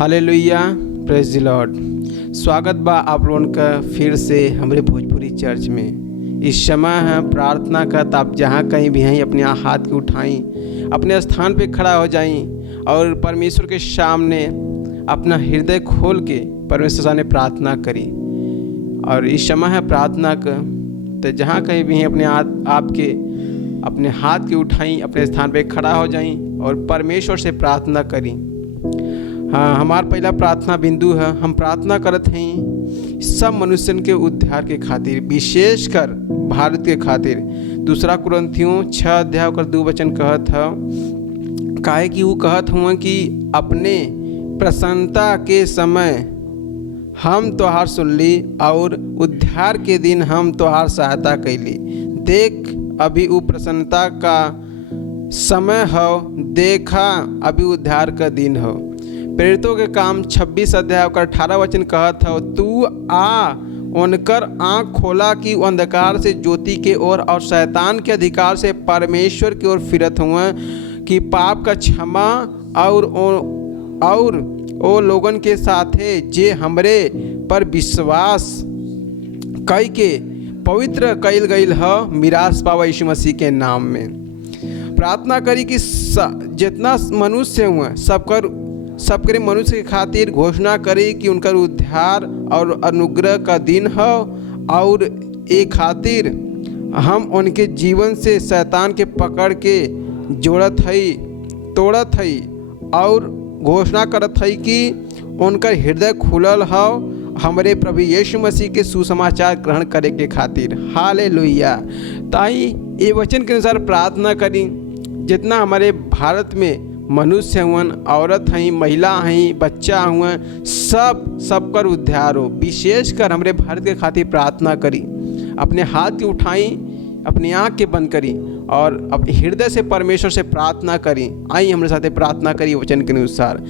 Hallelujah, praise the Lord. स्वागत बा आप लोगन का फिर से हमरे भोजपुरी चर्च में। इस समय है प्रार्थना का, तो आप जहाँ कहीं भी हैं अपने हाथ के उठाई, अपने स्थान पे खड़ा हो जाई और परमेश्वर के सामने अपना हृदय खोल के परमेश्वर सामने प्रार्थना करी। और इस समय है प्रार्थना का, तो जहाँ कहीं भी हैं अपने आपके अपने हाथ के उठाई, अपने स्थान पे खड़ा हो जाई और परमेश्वर से प्रार्थना करी। हाँ, हमार पहला प्रार्थना बिंदु है, हम प्रार्थना करत हैं सब मनुष्यन के उद्धार के खातिर, विशेषकर भारत के खातिर। 2 कुरिन्थियों 6:2 कहत है, काहे कि वो कहत हुआ कि अपने प्रसन्नता के समय हम तोहार सुनली और उद्धार के दिन हम तोहार सहायता कैली। देख अभी वो प्रसन्नता का समय हो, देखा अभी उद्धार का दिन हो। प्रेरितों के काम 26:18 कहत हो, तू आ उनकर आँख खोला कि अंधकार से ज्योति के ओर और शैतान के अधिकार से परमेश्वर की ओर फिरत हुआ, कि पाप का क्षमा और ओ लोगन के साथे जे हमरे पर विश्वास कई के पवित्र कईल गईल ह, मिरास पावा यीशु मसीह के नाम में। प्रार्थना करी कि जितना मनुष्य हुआ सबके मनुष्य के खातिर घोषणा करी कि उनका उद्धार और अनुग्रह का दिन हो, और एक खातिर हम उनके जीवन से शैतान के पकड़ के जोड़त हई, तोड़त हई और घोषणा करत हई कि उनका हृदय खुलल हो हमरे प्रभु यीशु मसीह के सुसमाचार ग्रहण करे के खातिर। हालेलुया। ताई ये वचन के अनुसार प्रार्थना करी, जितना हमारे भारत में मनुष्य हुआ, औरत हैं, महिला हैं, बच्चा हुआ, सबकर उद्धार हो। विशेषकर हमारे भारत के खातिर प्रार्थना करी। अपने हाथ के उठाई, अपनी आँख के बंद करी और अपने हृदय से परमेश्वर से प्रार्थना करी। आई हमारे साथ प्रार्थना करी वचन के अनुसार।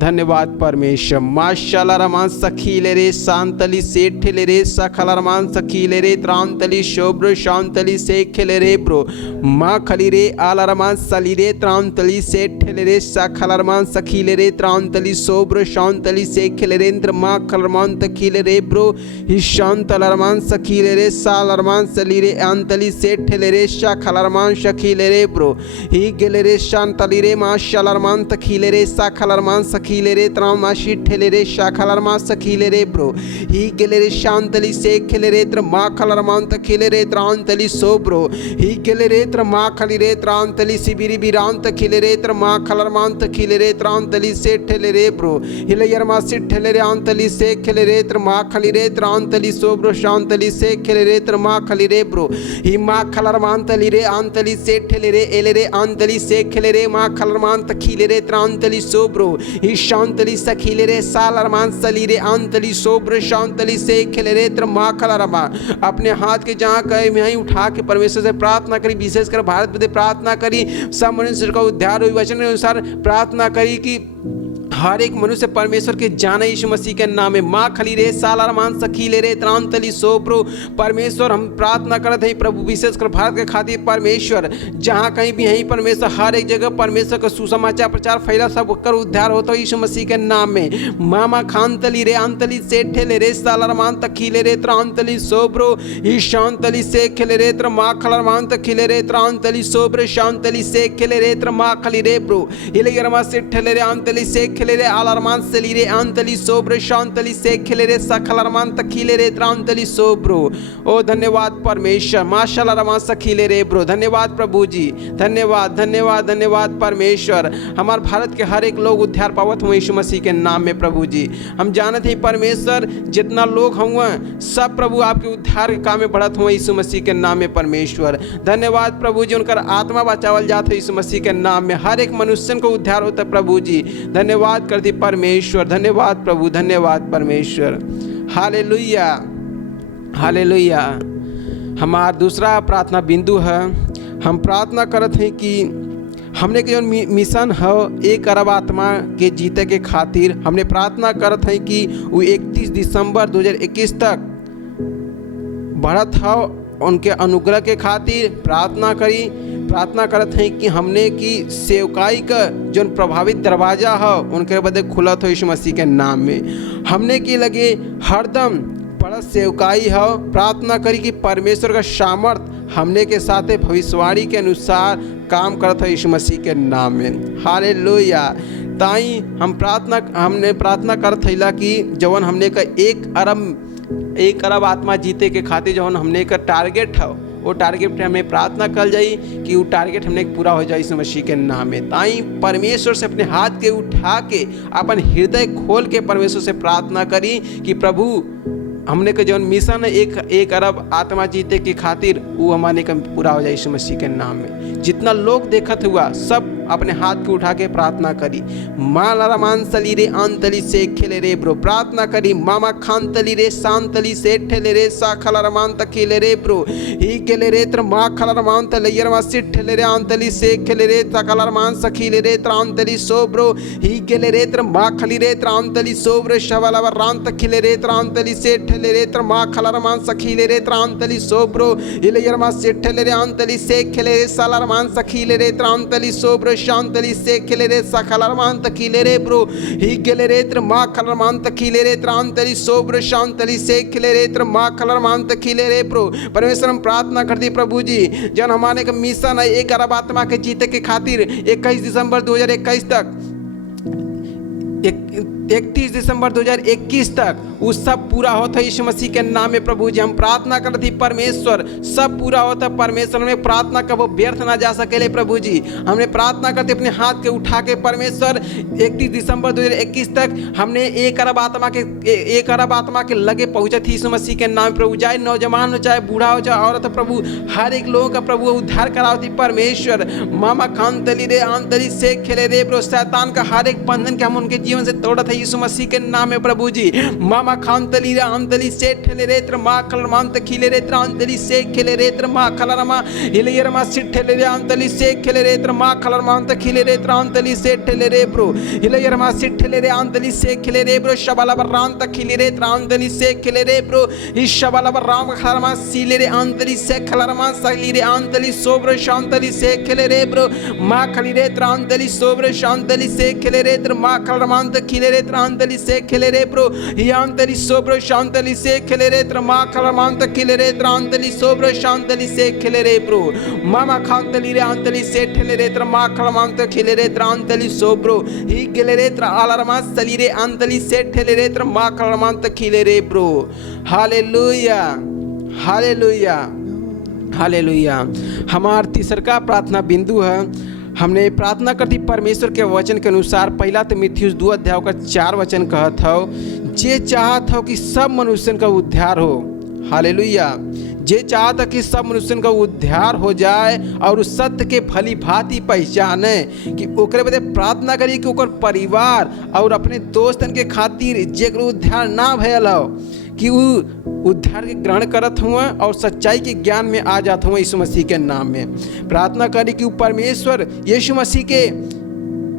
धन्यवाद परमेश्वर। माशाला रमान सखीले रे शांतली सेठले रे सखला रमान सखीले रे त्रांतली शोब्र शांतली सेखले रे ब्रो माँ खली रे आला रमान सली रे त्रांतली सेठले रे सखला रमान सखीले रे त्रांतली शोब्र शांतली सेखले रेंद्र माँ खलरमान तखीले रे ब्रो ही शांतला रमान सखीले रे साल रमान सली रे अंतली सेठले रे सखला रमान सखीले रे ब्रो ही गेले रे शांतली रे माशाला रमान तखीले रे सखला रमान सखीले रे त्रामाशी ठेले रे शाखलरमा सखीले रे ब्रो ही गेले रे शांतली से खेले रे त्र मा खलरमान तखीले रे त्रांतली सो ब्रो ही गेले रे त्र मा खली रे त्रांतली सिबिरी बिरांत खिले रे त्र मा खलरमान तखीले रे त्रांतली से ठेले रे ब्रो हिले यरमा से ठेले रे अंतली से खेले रे त्र मा खली रे त्रांतली सो ब्रो शांतली से खेले रे त्र मा खली रे ब्रो ही मा खलरमान तली रे अंतली से ठेले रे एले रे अंतली से खेले रे मा खलरमान तखीले रे त्रांतली सो ब्रो शांतली सखीले रे साल अरमान सली रे अंतली सोब्र शांतली से खेले रे त्र माँ खलरमा। अपने हाथ के जहाँ कहे में उठा के परमेश्वर से प्रार्थना करी, विशेषकर भारत में प्रार्थना करी। सब मनुष्य का उद्धार हुई वचन के अनुसार प्रार्थना करी कि हर एक मनुष्य परमेश्वर के जाने यीशु मसीह के नाम में। माँ खली रे सालारमान सखीले रे त्रांतली सोब्रो परमेश्वर हम प्रार्थना करते हैं प्रभु, विशेषकर भारत के खातिर परमेश्वर जहाँ कहीं भी हैं परमेश्वर, हर एक जगह परमेश्वर का सुसमाचार प्रचार फैला, सब कर उद्धार होता है यीशु मसीह के नाम में। मामा खानतली रे अंतली से ठेले रे सालारमान तखीले रे त्रांतली सोब्रो ही शांतली से खेले रे त्र माँ खलरमान तखीले रे त्रांतली सोब्र शांतली से खेले रे त्र माँ खली रे ब्रो हिले यरमा से ठेले रे अंतली से खेले रे आलरमान सली रे अंतली सोब्र शांतली से खेले रे सखलरमान तखीले रे त्रांतली सोब्रो। ओ धन्यवाद परमेश्वर। माशाल्लाह रमान सखीले रे ब्रो। धन्यवाद प्रभु जी, धन्यवाद धन्यवाद धन्यवाद परमेश्वर। हमारे भारत के हर एक लोग उद्धार पावत हुए यीशु मसीह के नाम में प्रभु जी। हम जानते हैं परमेश्वर जितना लोग हुआ सब प्रभु आपके उद्धार के काम में बढ़त हुए यीशु मसीह के नाम में परमेश्वर। धन्यवाद प्रभु जी, उनका आत्मा बचावल जाता है यीशु मसीह के नाम में। हर एक मनुष्य को उद्धार होता है प्रभु जी। धन्यवाद कर दी परमेश्वर। धन्यवाद प्रभु, धन्यवाद परमेश्वर। Hallelujah hallelujah. हमारा दूसरा प्रार्थना बिंदु है, हम प्रार्थना करते हैं कि हमने के जो मिशन है 1 अरब आत्मा के जीते के खातिर हमने प्रार्थना करते हैं कि वो 31 दिसंबर 2021 तक बढ़त है। उनके अनुग्रह के खातिर प्रार्थना करी। प्रार्थना करत हैं कि हमने की सेवकाई का जो प्रभावित दरवाजा है उनके बदे खुलत हो यीशु मसीह के नाम में। हमने की लगे हरदम बड़ा सेवकाई है, प्रार्थना करी कि परमेश्वर का सामर्थ हमने के साथ भविष्यवाणी के अनुसार काम करता है यीशु मसीह के नाम में। हालेलुया। ताई हमने प्रार्थना करत हैला कि जवन हमने का 1 अरब आत्मा जीते के खातिर जवन हमने का टारगेट है वो टारगेट पे हमें प्रार्थना कल जाई कि वो टारगेट हमने पूरा हो जाए यीशु मसीह के नाम में। ताई परमेश्वर से अपने हाथ के उठा के अपन हृदय खोल के परमेश्वर से प्रार्थना करी कि प्रभु हमने का जौन मिशन है 1 अरब आत्मा जीते के खातिर वो हमारे का पूरा हो जाए यीशु मसीह के नाम में। जितना लोग देखत हुआ सब अपने हाथ को उठा के प्रार्थना करी। माँ लरमान सली रे आंतली से खेले रे ब्रो, प्रार्थना करी। मामा खान तली रे शांतली से ठेले रे सा खलरमान तकीले रे ब्रो, ही केले रे त्र माँ खलरमान तलैयर मा सिट ठेले रे आंतली से खेले रे तकलरमान सखीले रे त्रांतली सो ब्रो, ही केले रे त्र माँ खली रे त्रांतली सो ब्रो, शवलव रांत खिले रे त्रांतली से ठेले रे त्र माँ खलरमान सखीले रे त्रांतली सो ब्रो, इलैयर मा सिट ठेले रे आंतली से खेले रे सलरमान सखीले रे त्रांतली सो ब्रो, शांतली से खेले रे सखलरमान तकीले रे ब्रो, ही गेले रे त्र माँ खलरमान तकीले रे त्रांतली सो ब्रो, शांतली से खेले रे त्र माँ खलरमान तकीले रे ब्रो। परमेश्वर हम प्रार्थना करती प्रभु जी जन हमारे का मिशन है 1 अरब आत्मा के जीते के खातिर 21 दिसंबर 2021 तक 31 दिसंबर 2021 तक वो सब पूरा होता है यीशु मसीह के नाम में। प्रभु जी हम प्रार्थना करती परमेश्वर सब पूरा होता है। परमेश्वर में प्रार्थना का वो व्यर्थ ना जा सके। प्रभु जी हमने प्रार्थना करते अपने हाथ के उठा के परमेश्वर 31 दिसंबर 2021 तक हमने 1 अरब आत्मा के लगे पहुंचा थी यीशु मसीह के नाम। प्रभु चाहे नौजवान हो चाहे बूढ़ा हो चाहे औरत, प्रभु हर एक लोगों का प्रभु उद्धार कराओ थी परमेश्वर। मामा खान तली रे आंतली से खेले रे ब्रो, शैतान का हर एक बंधन के हम उनके जीवन से तोड़ा था यीशु मसीह के नाम में। प्रभु जी मामा खांतली रे आंतली से ठेले रे त्र मा खलरमान तखिले रे त्र आंतली से खेले रे त्र मा खलरमा हिलेयर मा सिट ठेले रे आंतली से खेले रे त्र मा खलरमान तखिले रे त्र आंतली से ठेले रे ब्रो, हिलेयर मा सिट ठेले रे आंतली से खेले रे ब्रो, शबला बरान तखिले रे त्र आंतली से खेले रे ब्रो, इस शबला बराम खलरमा सीले रे आंतली से खलरमा सली रे आंतली सोब्र शांतली से खेले रे ब्रो, मा खली रे त्र आंतली सोब्र शांतली से खेले रे त्र मा खलरमान तखिले रे त्र आंतली से खेले रे ब्रो, ही आंतली सोब्र शांतली से खेले रे त्र मा खलरमान तखिले रे त्र आंतली सोब्र शांतली से खेले रे ब्रो, मामा खांतली रे आंतली से ठेले रे त्र मा खलरमान तखिले रे त्र आंतली सोब्रो, ही गेले रे त्र आलरमा सली रे आंतली से ठेले रे त्र मा खलरमान तखिले रे ब्रो। Hallelujah hallelujah hallelujah. हमार तीसरा प्रार्थना बिंदु है, हमने प्रार्थना करती परमेश्वर के वचन के अनुसार। पहला तीमुथियुस 2 अध्याय का 4 वचन कहत हो, जे चाहत हो कि सब मनुष्यन का उद्धार हो। हालेलुया। जे चाहता कि सब मनुष्यन का उद्धार हो जाए और उस सत्य के भली भांति पहचाने कि ओकरे बदे प्रार्थना करी कि ओकर परिवार और अपने दोस्तन के खातिर जेकर उद्धार ना भयल हो कि वो उद्धार के ग्रहण करत हुआ और सच्चाई के ज्ञान में आ जात हुआ यीशु मसीह के नाम में। प्रार्थना करी कि परमेश्वर यीशु मसीह के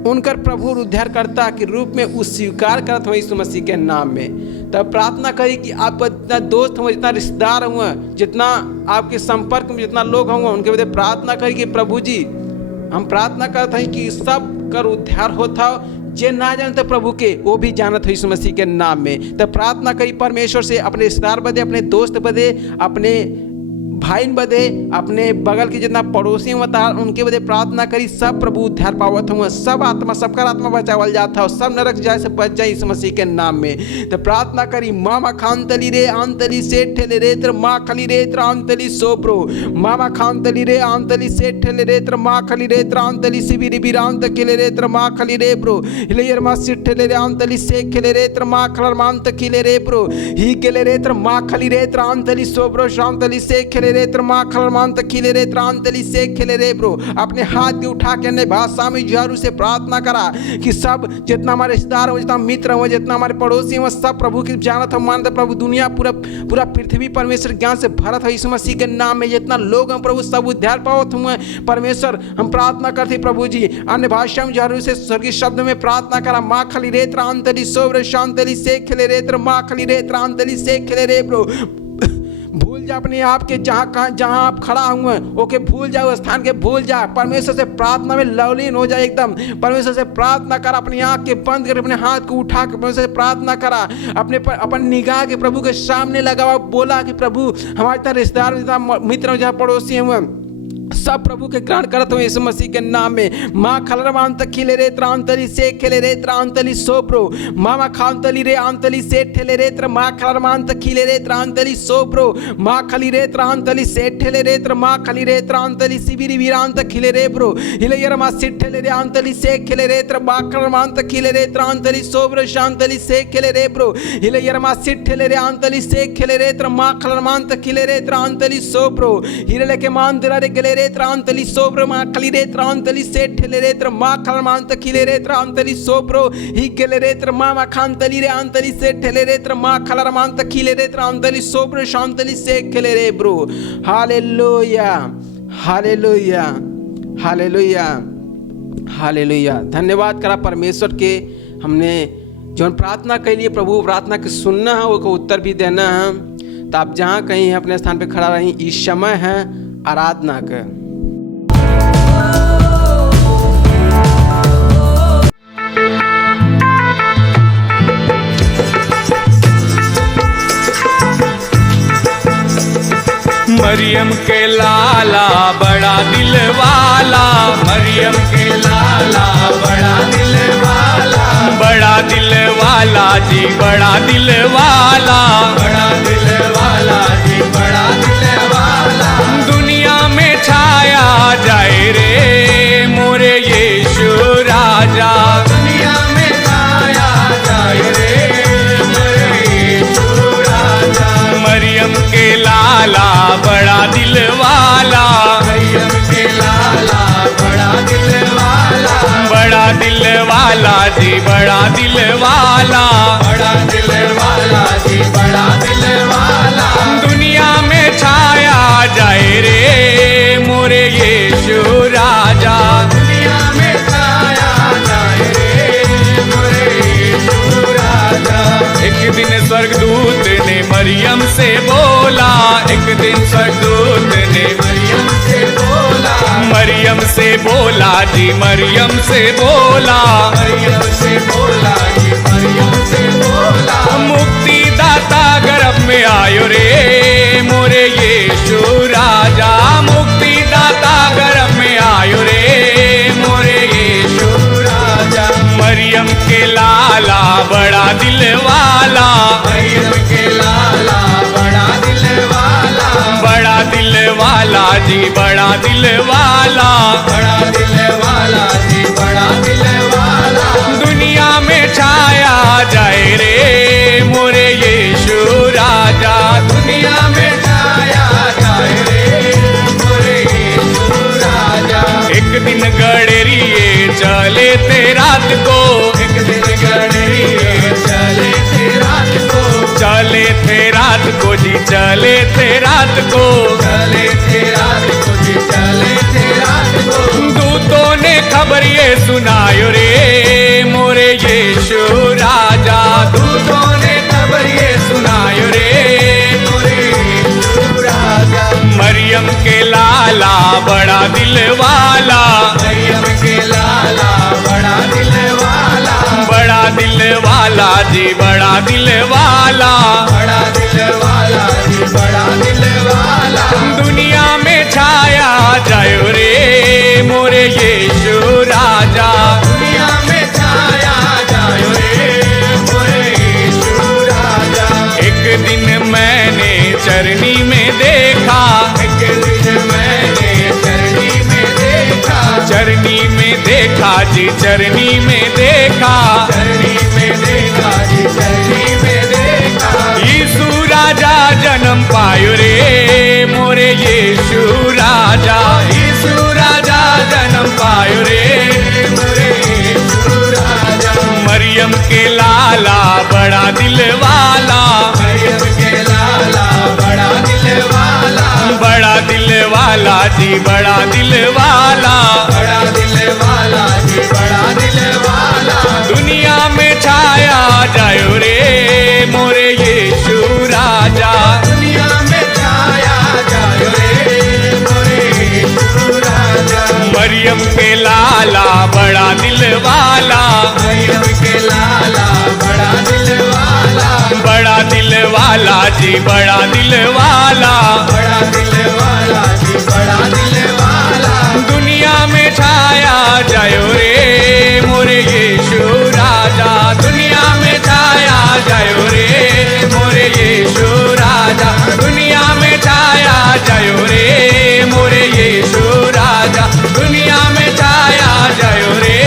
उनकर प्रभु उद्धारकर्ता के रूप में उस स्वीकार करत हुआ यीशु मसीह के नाम में। तब प्रार्थना करी कि आप जितना दोस्त हुआ, जितना रिश्तेदार हुआ, जितना आपके संपर्क में जितना लोग हुआ, उनके बदले प्रार्थना करी कि प्रभु जी हम प्रार्थना करते हैं कि सब कर उद्धार होता हो। जे ना जानते प्रभु के वो भी जानत हो यीशु मसीह के नाम में। तब प्रार्थना करी परमेश्वर से अपने रिश्तेदार बदे, अपने दोस्त बदे, अपने भाई बदे, अपने बगल के जितना पड़ोसी होता उनके बदे प्रार्थना करी सब प्रभु उद्धार पावत हुआ, सब आत्मा सबका आत्मा बचावल जाता हो, सब नरक जाए से बच जाए यीशु मसीह के नाम में। तो प्रार्थना करी मामा खानतली रे आंतली से ठेले रे त्र मा खली रे त्र आंतली सोब्रो, मामा खानतली रे आंतली से ठेले रे त्र मा खली रे त्र आंतली सिबिरी बिरांत केले रे त्र मा खली रे ब्रो, हिलेयर मा सिट ठेले रे आंतली से खेले रे त्र मा खलर मांत खिले रे ब्रो, ही केले रे त्र मा खली रे त्र आंतली सोब्रो शांतली से खेले रे त्र मा खलर मांत खिले रे त्र आंतली से खेले रे ब्रो। अपने हाथ के उठा के अन्य भाषा में जोर से प्रार्थना करा कि सब जितना हमारे रिश्तेदार हो, जितना मित्र हो, जितना हमारे पड़ोसी हो, सब प्रभु की जानत हम मानते प्रभु। दुनिया पूरा पृथ्वी परमेश्वर ज्ञान से भरत है यीशु मसीह के नाम में। जितना लोग हम प्रभु सब उद्धार पावत हुए परमेश्वर। हम प्रार्थना करते प्रभु जी अन्य भाषा में जोर से स्वर्गीय शब्द में प्रार्थना करा। माँ खली रे त्र आंतली सोब्र शांतली से खेले रे त्र मा खली रे त्र आंतली से खेले रे ब्रो। भूल जा अपने आप के, जहाँ आप खड़ा हुए ओके भूल जाओ, स्थान के भूल जा, परमेश्वर से प्रार्थना में लवलीन हो जाए एकदम। परमेश्वर से प्रार्थना कर, अपनी आँख के बंद कर, अपने हाथ को उठा के परमेश्वर से प्रार्थना करा, अपन निगाह के प्रभु के सामने लगाओ। बोला कि प्रभु हमारे तरह रिश्तेदार मित्र जहाँ पड़ोसी हैं सब प्रभु के ग्रहण करते हुए यीशु मसीह के नाम में। माँ खलरवांत खिले रे त्रांतली से खेले रे त्रांतली सोप्रो, मामा खांतली रे आंतली से ठेले रे त्र, माँ खलरवांत खिले रे त्रांतली सोप्रो, माँ खली रे त्रांतली से ठेले रे त्र, माँ खली रे त्रांतली सिबिरी वीरांत खिले रे ब्रो, हिलेयर माँ सिट ठेले रे आंतली से खेले रे त्र, माँ खलरवांत खिले रे त्रांतली सोप्रो शांतली से खेले रे ब्रो, हिलेयर माँ सिट ठेले रे आंतली से खेले रे त्र, माँ खलरवांत खिले रे त्रांतली सोप्रो, हिले के मांतरा रे गले त्रांतली सोब्रो, मा खली रे त्रांतली से ठेले रे त्र, मा खलमांत खिले रे त्रांतली सोब्रो, ही गेले रे त्र, मा खांतली रे आंतली से ठेले रे त्र, मा खलरमांत खिले रे त्रांतली सोब्रो शांतली से खेले रे bro. Hallelujah hallelujah hallelujah hallelujah. धन्यवाद करा परमेश्वर के, हमने जो प्रार्थना के लिए प्रभु प्रार्थना के सुनना है वो उत्तर भी देना है। तो आप जहाँ कहीं अपने स्थान पे खड़ा रही, इस समय है आराधना का। मरियम के लाला बड़ा दिल वाला, मरियम के लाला बड़ा दिल वाला, बड़ा दिल वाला जी बड़ा दिल वाला, बड़ा दिल वाला जी बड़ा दिल वाला। दुनिया में छाया जाए रे मोरे यीशु राजा, दुनिया में छाया जाए रे मोरे यीशु राजा। मरियम के लाला बड़ा दिल वाला, मरियम के लाला बड़ा दिल वाला, बड़ा दिल वाला जी बड़ा दिल वाला, बड़ा दिल वाला जी बड़ा दिल वाला। दुनिया में छाया जाए रे मोरे यीशु राजा, दुनिया में छाया जाए रे मोरे यीशु राजा। एक दिन स्वर्गदूत ने मरियम से बोला, एक दिन स्वर्गदूत ने मरियम से बोला, मरियम से बोला जी मरियम से बोला, मरियम से बोला जी मरियम से बोला। मुक्ति दाता गर्भ में आयो रे मोरे यीशु राजा, मुक्ति दाता गर्भ में आयो रे मोरे यीशु राजा। मरियम के लाला बड़ा दिल वाला, मरियम के लाला बड़ा दिल वाला, बड़ा दिल वाला जी बड़ा दिल वाला, बड़ा दिल वाला जी बड़ा दिल वाला। दुनिया में छाया जाए रे मोरे यीशु राजा, दुनिया में छाया जाए रे मोरे यीशु राजा। एक दिन गडरिए चले थे रात को, एक दिन गडरिए चले थे रात को, चले थे रात को जी चले थे रात को, चले थे रात को जी चले थे रात को। दूतों ने खबर ये सुनायो रे मोरे यीशु राजा, दूतों ने खबर ये सुनायो रे मोरे यीशु राजा। मरियम के लाला बड़ा दिल वाला, मरियम के लाला बड़ा दिल वाला, बड़ा दिल वाला जी बड़ा दिल वाला, बड़ा दिल वाला जी बड़ा दिल वाला। दुनिया में छाया जायो रे मोरे यीशु राजा, दुनिया में छाया जायो रे मोरे यीशु राजा। एक दिन मैंने चरनी में देखा, एक दिन मैंने चरनी में देखा, चरनी में देखा जी चरनी में देखा, चरनी में देखा जी चरनी में देखा। यीशु राजा जन्म पायो रे मोरे यीशु राजा, यीशु राजा जन्म पायो रे मोरे यीशु राजा। मरियम के लाला बड़ा दिल वाला, मरियम के लाला बड़ा दिल वाला, बड़ा दिल वाला जी बड़ा दिल वाला, बड़ा दिल वाला जी बड़ा दिल वाला। दुनिया में छाया जायो रे मोरे यीशु राजा, दुनिया में छाया लाला बड़ा दिल वाला, मरियम के लाला बड़ा दिल वाला, बड़ा दिल वाला जी बड़ा दिल वाला, बड़ा दिल वाला जी बड़ा दिल वाला। दुनिया में छाया जायो रे मोरे यीशु राजा, दुनिया में छाया जायो रे मोरे यीशु राजा, दुनिया में छाया जायो रे मोरे यीशु राजा, दुनिया में छाया जायो रे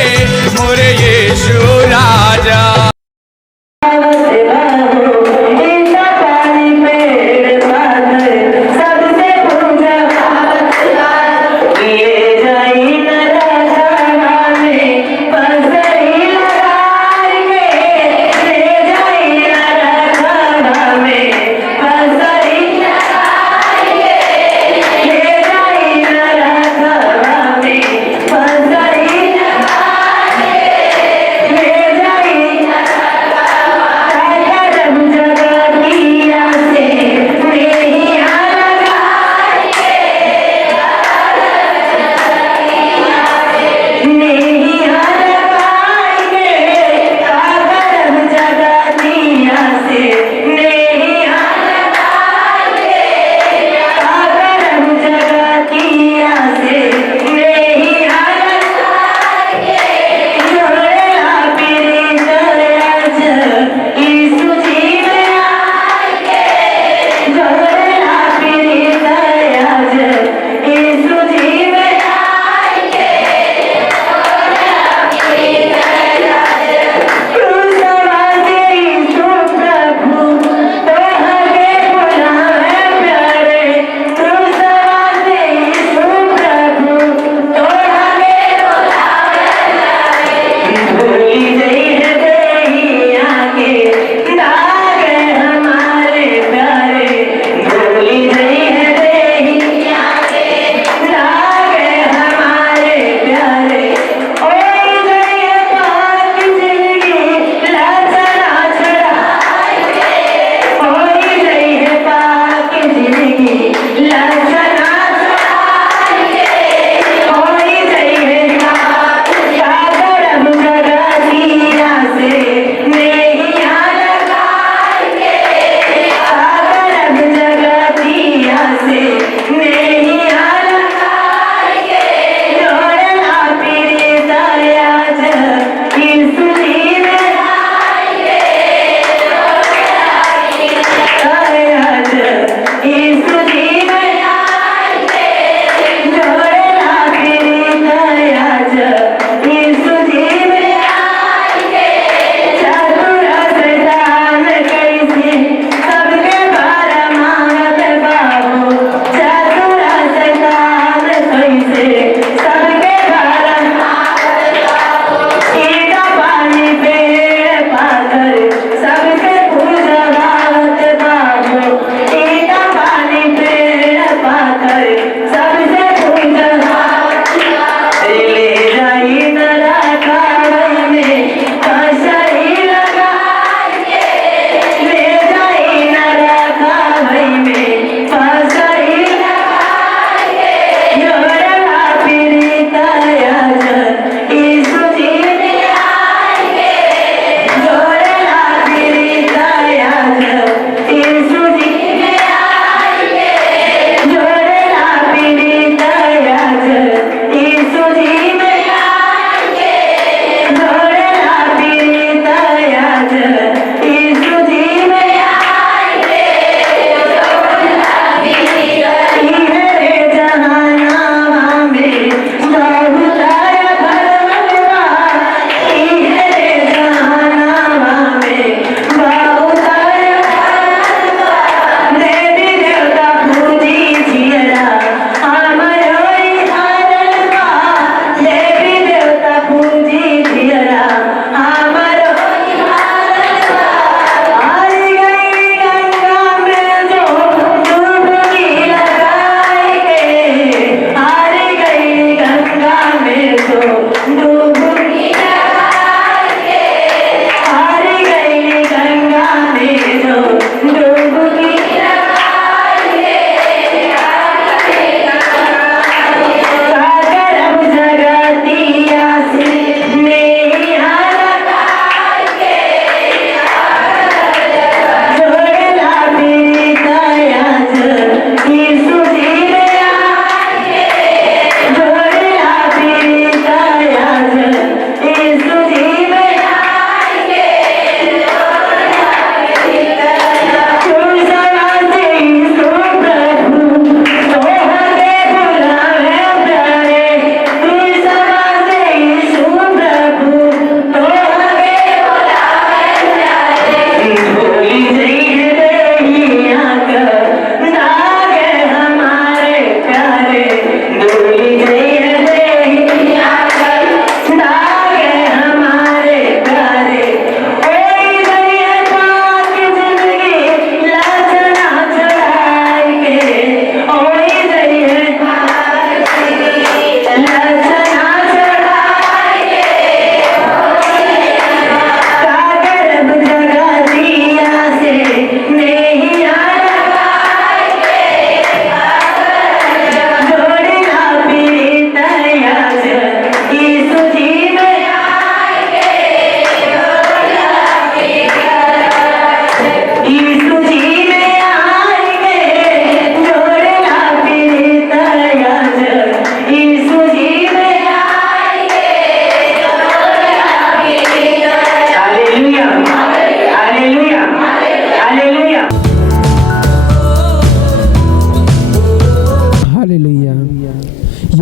मोरे यीशु राजा। सेवा हो, ईसा पानी पेड़ पान,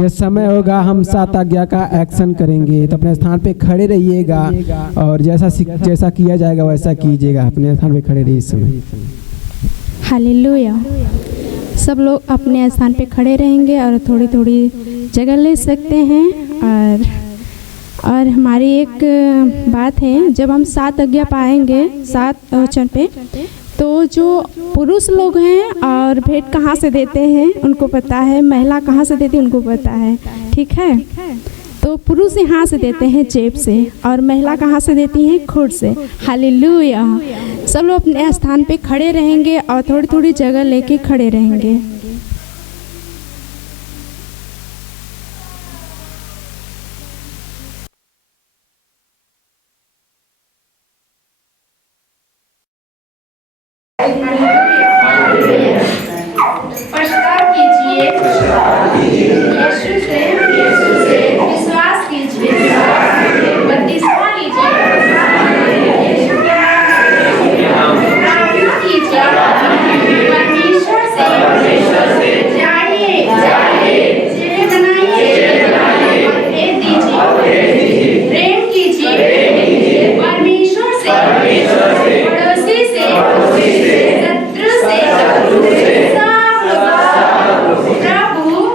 जिस समय होगा हम 7 आज्ञा का एक्शन करेंगे, तो अपने स्थान पे खड़े रहिएगा और जैसा किया जाएगा वैसा कीजिएगा। अपने स्थान पे खड़े रहिए इस समय। हालेलुया। सब लोग अपने स्थान पे खड़े रहेंगे और थोड़ी थोड़ी जगह ले सकते हैं। और हमारी एक बात है, जब हम 7 आज्ञा पाएंगे 7 वचन पे, तो जो पुरुष लोग हैं और भेंट कहाँ से देते हैं उनको पता है, महिला कहाँ से देती है उनको पता है, ठीक है। तो पुरुष यहाँ से देते हैं जेब से और महिला कहाँ से देती हैं, खुद से। हालेलुया। सब लोग अपने स्थान पे खड़े रहेंगे और थोड़ी थोड़ी जगह लेके खड़े रहेंगे। पश्चाताप कीजिए, यीशु से विश्वास कीजिए, बपतिस्मा लीजिए, यीशु के नाम में प्रार्थना कीजिए, परमेश्वर से जाइए, चेले बनाइए और भेद दीजिए, प्रेम कीजिए परमेश्वर से, पड़ोसी से, शत्रु से,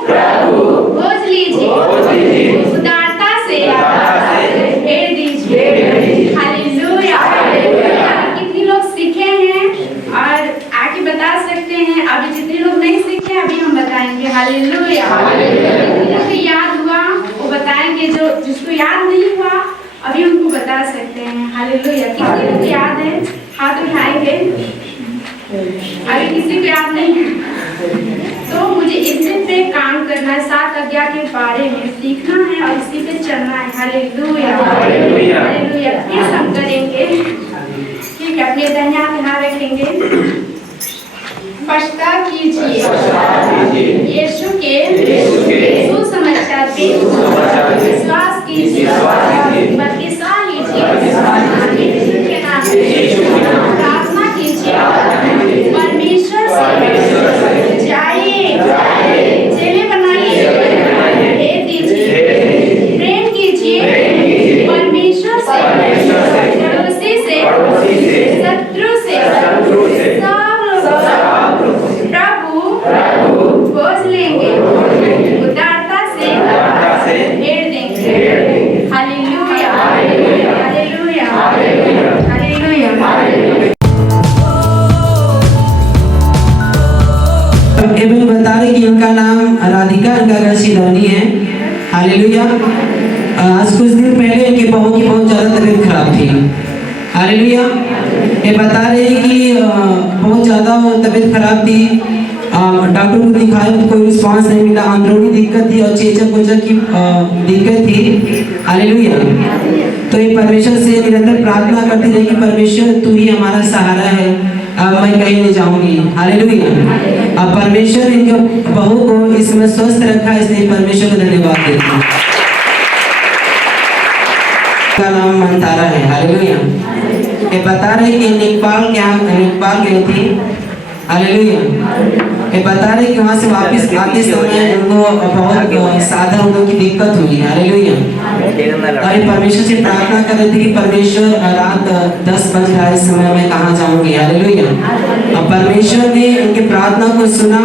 प्रभु खोज लीजिए, उदारता से भेज दीजिए। हालेलुया। कितने लोग सीखे हैं और आगे बता सकते हैं? अभी जितने लोग नहीं सीखे अभी हम बताएंगे। हालेलुया। जितने लोग को याद हुआ वो बताएंगे, जो जिसको याद नहीं हुआ अभी उनको बता सकते हैं। हालेलुया। कितने लोग याद है? हाथ उठाएंगे। अभी किसी को याद नहीं है तो मुझे इसी पे काम करना है, 7 आज्ञा के बारे में सीखना है और इसी पे चलना है। हालेलुया। हालेलुया। फिर हम करेंगे, ठीक है। अपने दाहिने हाथ यहाँ रखेंगे। पश्चाताप कीजिए, यीशु के सुसमाचार पे विश्वास कीजिए, बपतिस्मा लीजिए, यीशु के नाम में प्रार्थना कीजिए, परमेश्वर से जाइए, चेले बनाइए, भेद दीजिए, प्रेम कीजिए परमेश्वर से, पड़ोसी से, शत्रु से, सब लोग प्रभु खोज लेंगे, उदारता से भेद देंगे। हालेलुया। हालेलुया। हालेलुया। एवं बता रहे कि इनका नाम राधिका, इनका घर सिलौनी है। हालेलुया। आज कुछ दिन पहले इनकी बहू की बहुत ज़्यादा तबीयत खराब थी। हालेलुया। ये बता रहे हैं कि बहुत ज़्यादा तबीयत खराब थी, डॉक्टर को दिखाया तो कोई रिस्पांस नहीं मिला, अंदरूनी दिक्कत थी और चेचक वेचक की दिक्कत थी। हालेलुया। तो ये परमेश्वर से निरंतर प्रार्थना करती रही कि परमेश्वर तू ही हमारा सहारा है, अब मैं कहीं नहीं जाऊंगी। हालेलुया। अब परमेश्वर इनके बहू को इसमें स्वस्थ रखा, इसलिए परमेश्वर को धन्यवाद देते हैं। का नाम मंतारा है। हालेलुया। ये बता रहे कि नेपाल गई थी। हालेलुया। ये बता रहे कि वहाँ से वापस आते समय उनको बहुत साधन उनको की दिक्कत हुई। हालेलुया। और परमेश्वर से प्रार्थना कर रहे थे कि परमेश्वर रात 10 बज रहा है, इस समय मैं कहाँ जाऊंगी। हालेलुया। अब परमेश्वर ने उनकी प्रार्थना को सुना,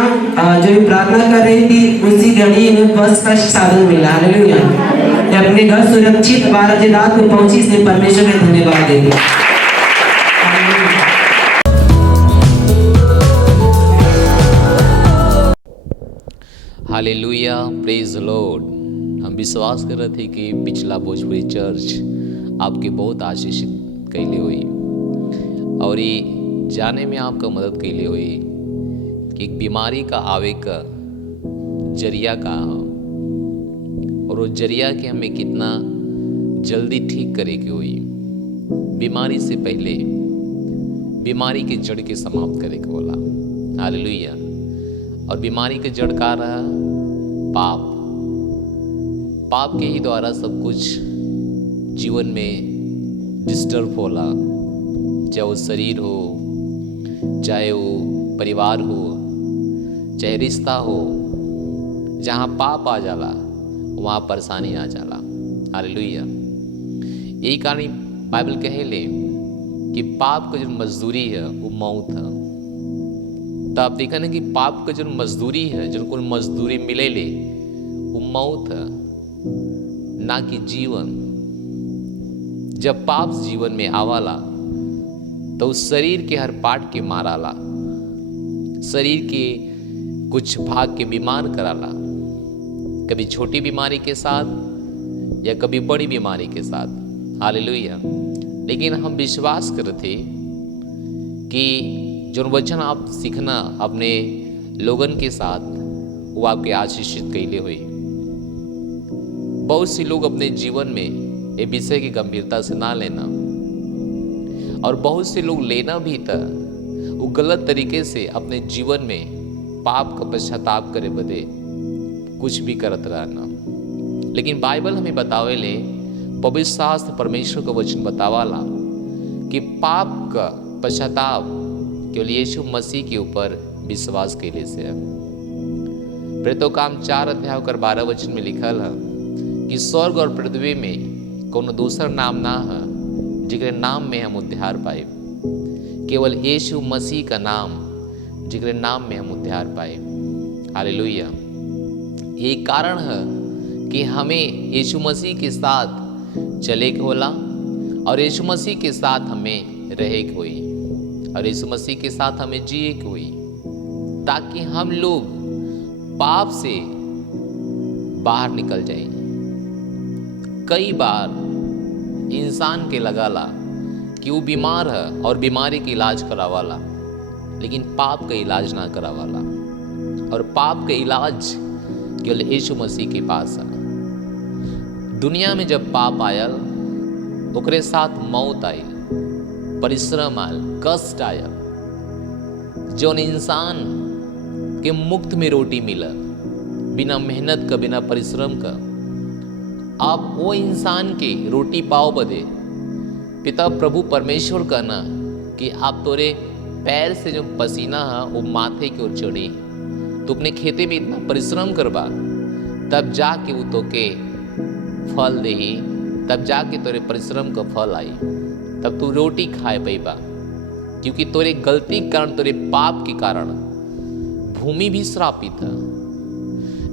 जो भी प्रार्थना कर रही थी उसी घड़ी इन्हें बस का साधन मिला। हालेलुया। अपने घर सुरक्षित 12 बजे रात को पहुंची, इसलिए परमेश्वर का धन्यवाद देंगे। हालेलुया। Praise Lord. हम विश्वास कर रहे थे कि पिछला भोजपुरी चर्च आपके बहुत आशीषित कैले हुई और ये जाने में आपका मदद कैले हुई कि एक बीमारी का आवे का जरिया का और वो जरिया के हमें कितना जल्दी ठीक करे के हुई। बीमारी से पहले बीमारी के जड़ के समाप्त करे के बोला। हालेलुया। और बीमारी के जड़ का रहा पाप। पाप के ही द्वारा सब कुछ जीवन में डिस्टर्ब होला, चाहे वो शरीर हो, चाहे वो परिवार हो, चाहे रिश्ता हो। जहाँ पाप आ जाला वहाँ परेशानी आ जाला। हालेलुया। यही कारण बाइबल कहेले कि पाप का जो मजदूरी है वो मौत है। तो आप देखा ना कि पाप का जो मजदूरी है, जो कोई मजदूरी मिले ले वो मौत है, ना कि जीवन। जब पाप जीवन में आवाला तो उस शरीर के हर पार्ट के माराला, शरीर के कुछ भाग के बीमार कराला, कभी छोटी बीमारी के साथ या कभी बड़ी बीमारी के साथ। हालेलुया। लेकिन हम विश्वास करते कि जो वचन आप सीखना अपने लोगन के साथ वो आपके आशीषित कैले हुई। बहुत से लोग अपने जीवन में ये विषय की गंभीरता से ना लेना, और बहुत से लोग लेना भी था वो गलत तरीके से अपने जीवन में पाप का पश्चाताप करे बदे कुछ भी करत रहना। लेकिन बाइबल हमें बतावे ले, पवित्र शास्त्र परमेश्वर का वचन बतावाला कि पाप का पश्चाताप केवल यीशु मसीह के ऊपर विश्वास कैले से है। प्रेरितों काम 4 अध्याय कर 12 वचन में लिखल है कि स्वर्ग और पृथ्वी में कोनो दूसर नाम ना है जिकरे नाम में हम उद्धार पाए, केवल यीशु मसीह का नाम जिकरे नाम में हम उद्धार पाए। हालेलुया। यही कारण है कि हमें यीशु मसीह के साथ चले के होला और यीशु मसीह के साथ हमें रहे के हुई और यीशु मसीह के साथ हमें जिए के हुई, ताकि हम लोग पाप से बाहर निकल जाए। कई बार इंसान के लगाला कि वो बीमार है और बीमारी का इलाज करावाला, लेकिन पाप का इलाज ना करावाला, और पाप का इलाज केवल यीशु मसीह के पास है। दुनिया में जब पाप आयल ओकरे साथ मौत आयल, परिश्रम आयल, कष्ट आयल। जौन इंसान के मुफ्त में रोटी मिलल बिना मेहनत का, बिना परिश्रम का, आप वो इंसान के रोटी पाओ बदे पिता प्रभु परमेश्वर का ना कि आप तोरे पैर से जो पसीना है वो माथे की ओर चढ़ी, तो अपने खेते में इतना परिश्रम करबा तब जाके वो तो के फल दे, तब जाके तोरे परिश्रम का फल आई, तब तू रोटी खाए पैबा। क्योंकि तोरे गलती के कारण, तोरे पाप के कारण भूमि भी श्रापित है।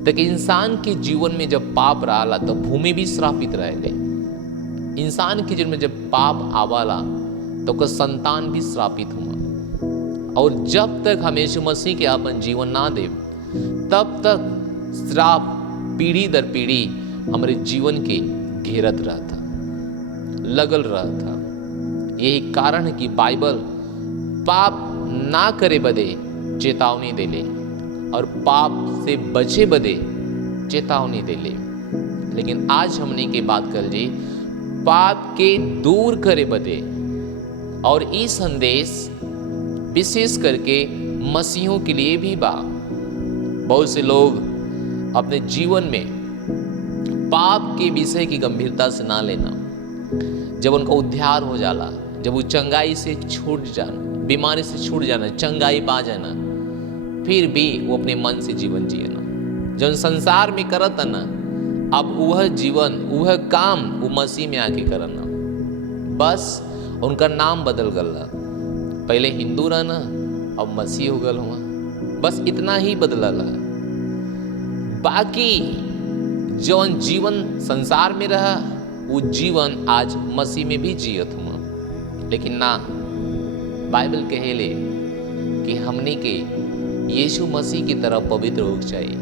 तक इंसान के जीवन में जब पाप रहा तो भूमि भी श्रापित रहे। इंसान के जीवन में जब पाप आवाला तो का संतान भी श्रापित हुआ। और जब तक हम यीशु मसीह के अपन जीवन ना दे तब तक श्राप पीढ़ी दर पीढ़ी हमारे जीवन के घेरत रहा था, लगल रहा था। यही कारण है कि बाइबल पाप ना करे बदे चेतावनी देले और पाप से बचे बदे चेतावनी देले। लेकिन आज हमने के बात कर ली पाप के दूर करे बदे, और ये संदेश विशेष करके मसीहों के लिए भी बा। बहुत से लोग अपने जीवन में पाप के विषय की गंभीरता से ना लेना। जब उनका उद्धार हो जाला, जब वो चंगाई से छूट जाना, बीमारी से छूट जाना, चंगाई पा जाना, फिर भी वो अपने मन से जीवन जियना जब संसार में करता ना, अब वह जीवन वह काम वो मसीह में आके करना। बस उनका नाम बदल गल, पहले हिंदू रहना अब मसीह हो गल हुआ, बस इतना ही बदलल। बाकी जौन जीवन संसार में रहा वो जीवन आज मसीह में भी जियत हुआ। लेकिन ना, बाइबल कहेले कि हमने के यीशु मसीह की तरह पवित्र हो चाहिए,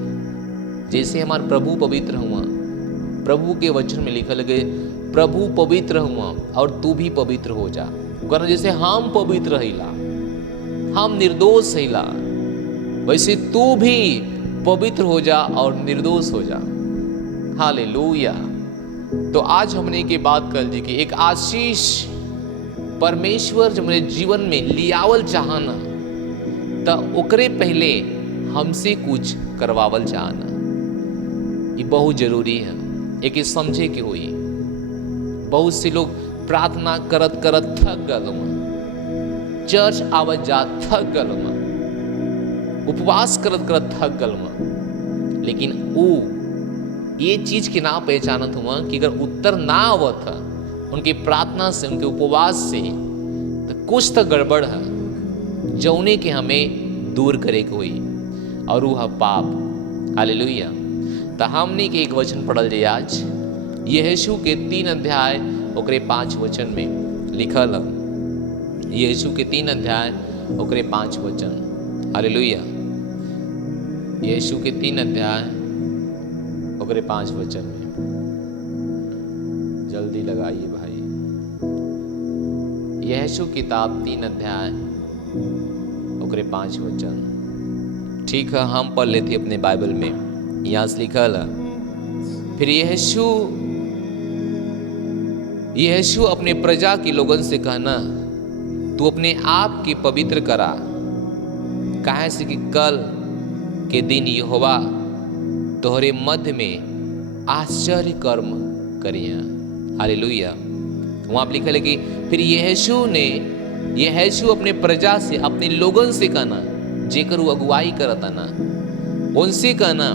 जैसे हमारे प्रभु पवित्र हुआ। प्रभु के वचन में लिखा लगे प्रभु पवित्र हुआ और तू भी पवित्र हो जा। कारण जैसे हम पवित्र रहिला, हम निर्दोष रहिला, वैसे तू भी पवित्र हो जा और निर्दोष हो जा। हालेलुया। तो आज हमने की बात कर दी कि एक आशीष परमेश्वर जो मेरे जीवन में लियावल चाहना तो ओकरे पहले हमसे कुछ करवावल चाहना, ये बहुत जरूरी है। एक समझे की हुई बहुत से लोग प्रार्थना करत करत थक गल, चर्च आवत जा थक गल, उपवास करत करत थक गल, लेकिन वो ये चीज के ना पहचानत हुआ कि अगर उत्तर ना आवत है उनकी प्रार्थना से, उनके उपवास से, तो कुछ तो गड़बड़ है जौने के हमें दूर करे के हुई, और वो है पाप। हालेलुया। तो हमने के एक वचन पढ़ल जाए आज, यीशु के 3 अध्याय ओकरे 5 वचन में लिखल है। यीशु के 3 अध्याय ओकरे 5 वचन। हालेलुया। यीशु के 3 अध्याय ओकरे 5 वचन में, जल्दी लगाइए भाई। यीशु किताब 3 अध्याय ओकरे 5 वचन। ठीक है, हम पढ़ लेते अपने बाइबल में। यहाँ से लिखल है, फिर यीशु अपने प्रजा के लोगन से कहना, तू अपने आप की पवित्र करा, काहे से कि कल के दिन यहोवा तोहरे मध्य में आश्चर्य कर्म करिया। हालेलुया। वहां पर लिखा है कि फिर यीशु अपने प्रजा से, अपने लोगन से कहना, जेकर वो अगुवाई करता ना, उनसे कहना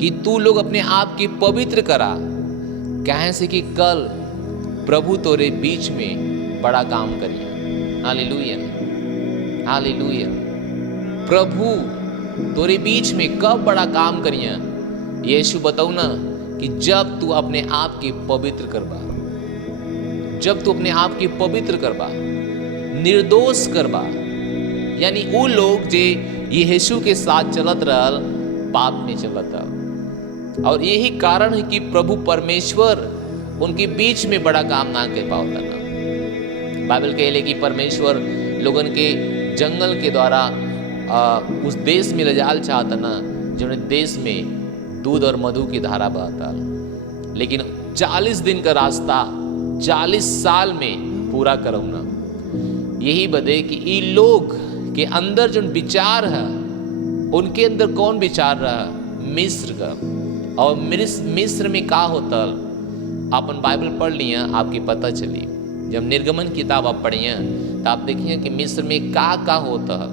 कि तू लोग अपने आप की पवित्र करा, काहे से कि कल प्रभु तोरे बीच में बड़ा काम करिया। हालेलुया। हालेलुया। प्रभु तोरे बीच में कब बड़ा काम करिया? यीशु बताऊ ना कि जब तू अपने आप के पवित्र करबा, जब तू अपने आप के पवित्र करबा, निर्दोष करबा। यानी वो लोग जे यीशु के साथ चलत रहल, पाप में चलता, और यही कारण है कि प्रभु परमेश्वर उनके बीच में बड़ा काम ना कर पाता ना। बाइबल कहले कि परमेश्वर लोगन के जंगल के द्वारा उस देश में ले जाल चाहता ना, जो देश में दूध और मधु की धारा बहता, लेकिन 40 दिन का रास्ता 40 साल में पूरा करौना। यही बदे कि ये लोग के अंदर जो विचार है, उनके अंदर कौन विचार रहा? मिस्र का। और मिस्र में का होता, अपन बाइबल पढ़ लिया, आपकी पता चली। जब निर्गमन किताब आप पढ़िए तो आप देखिए कि मिस्र में का होता है।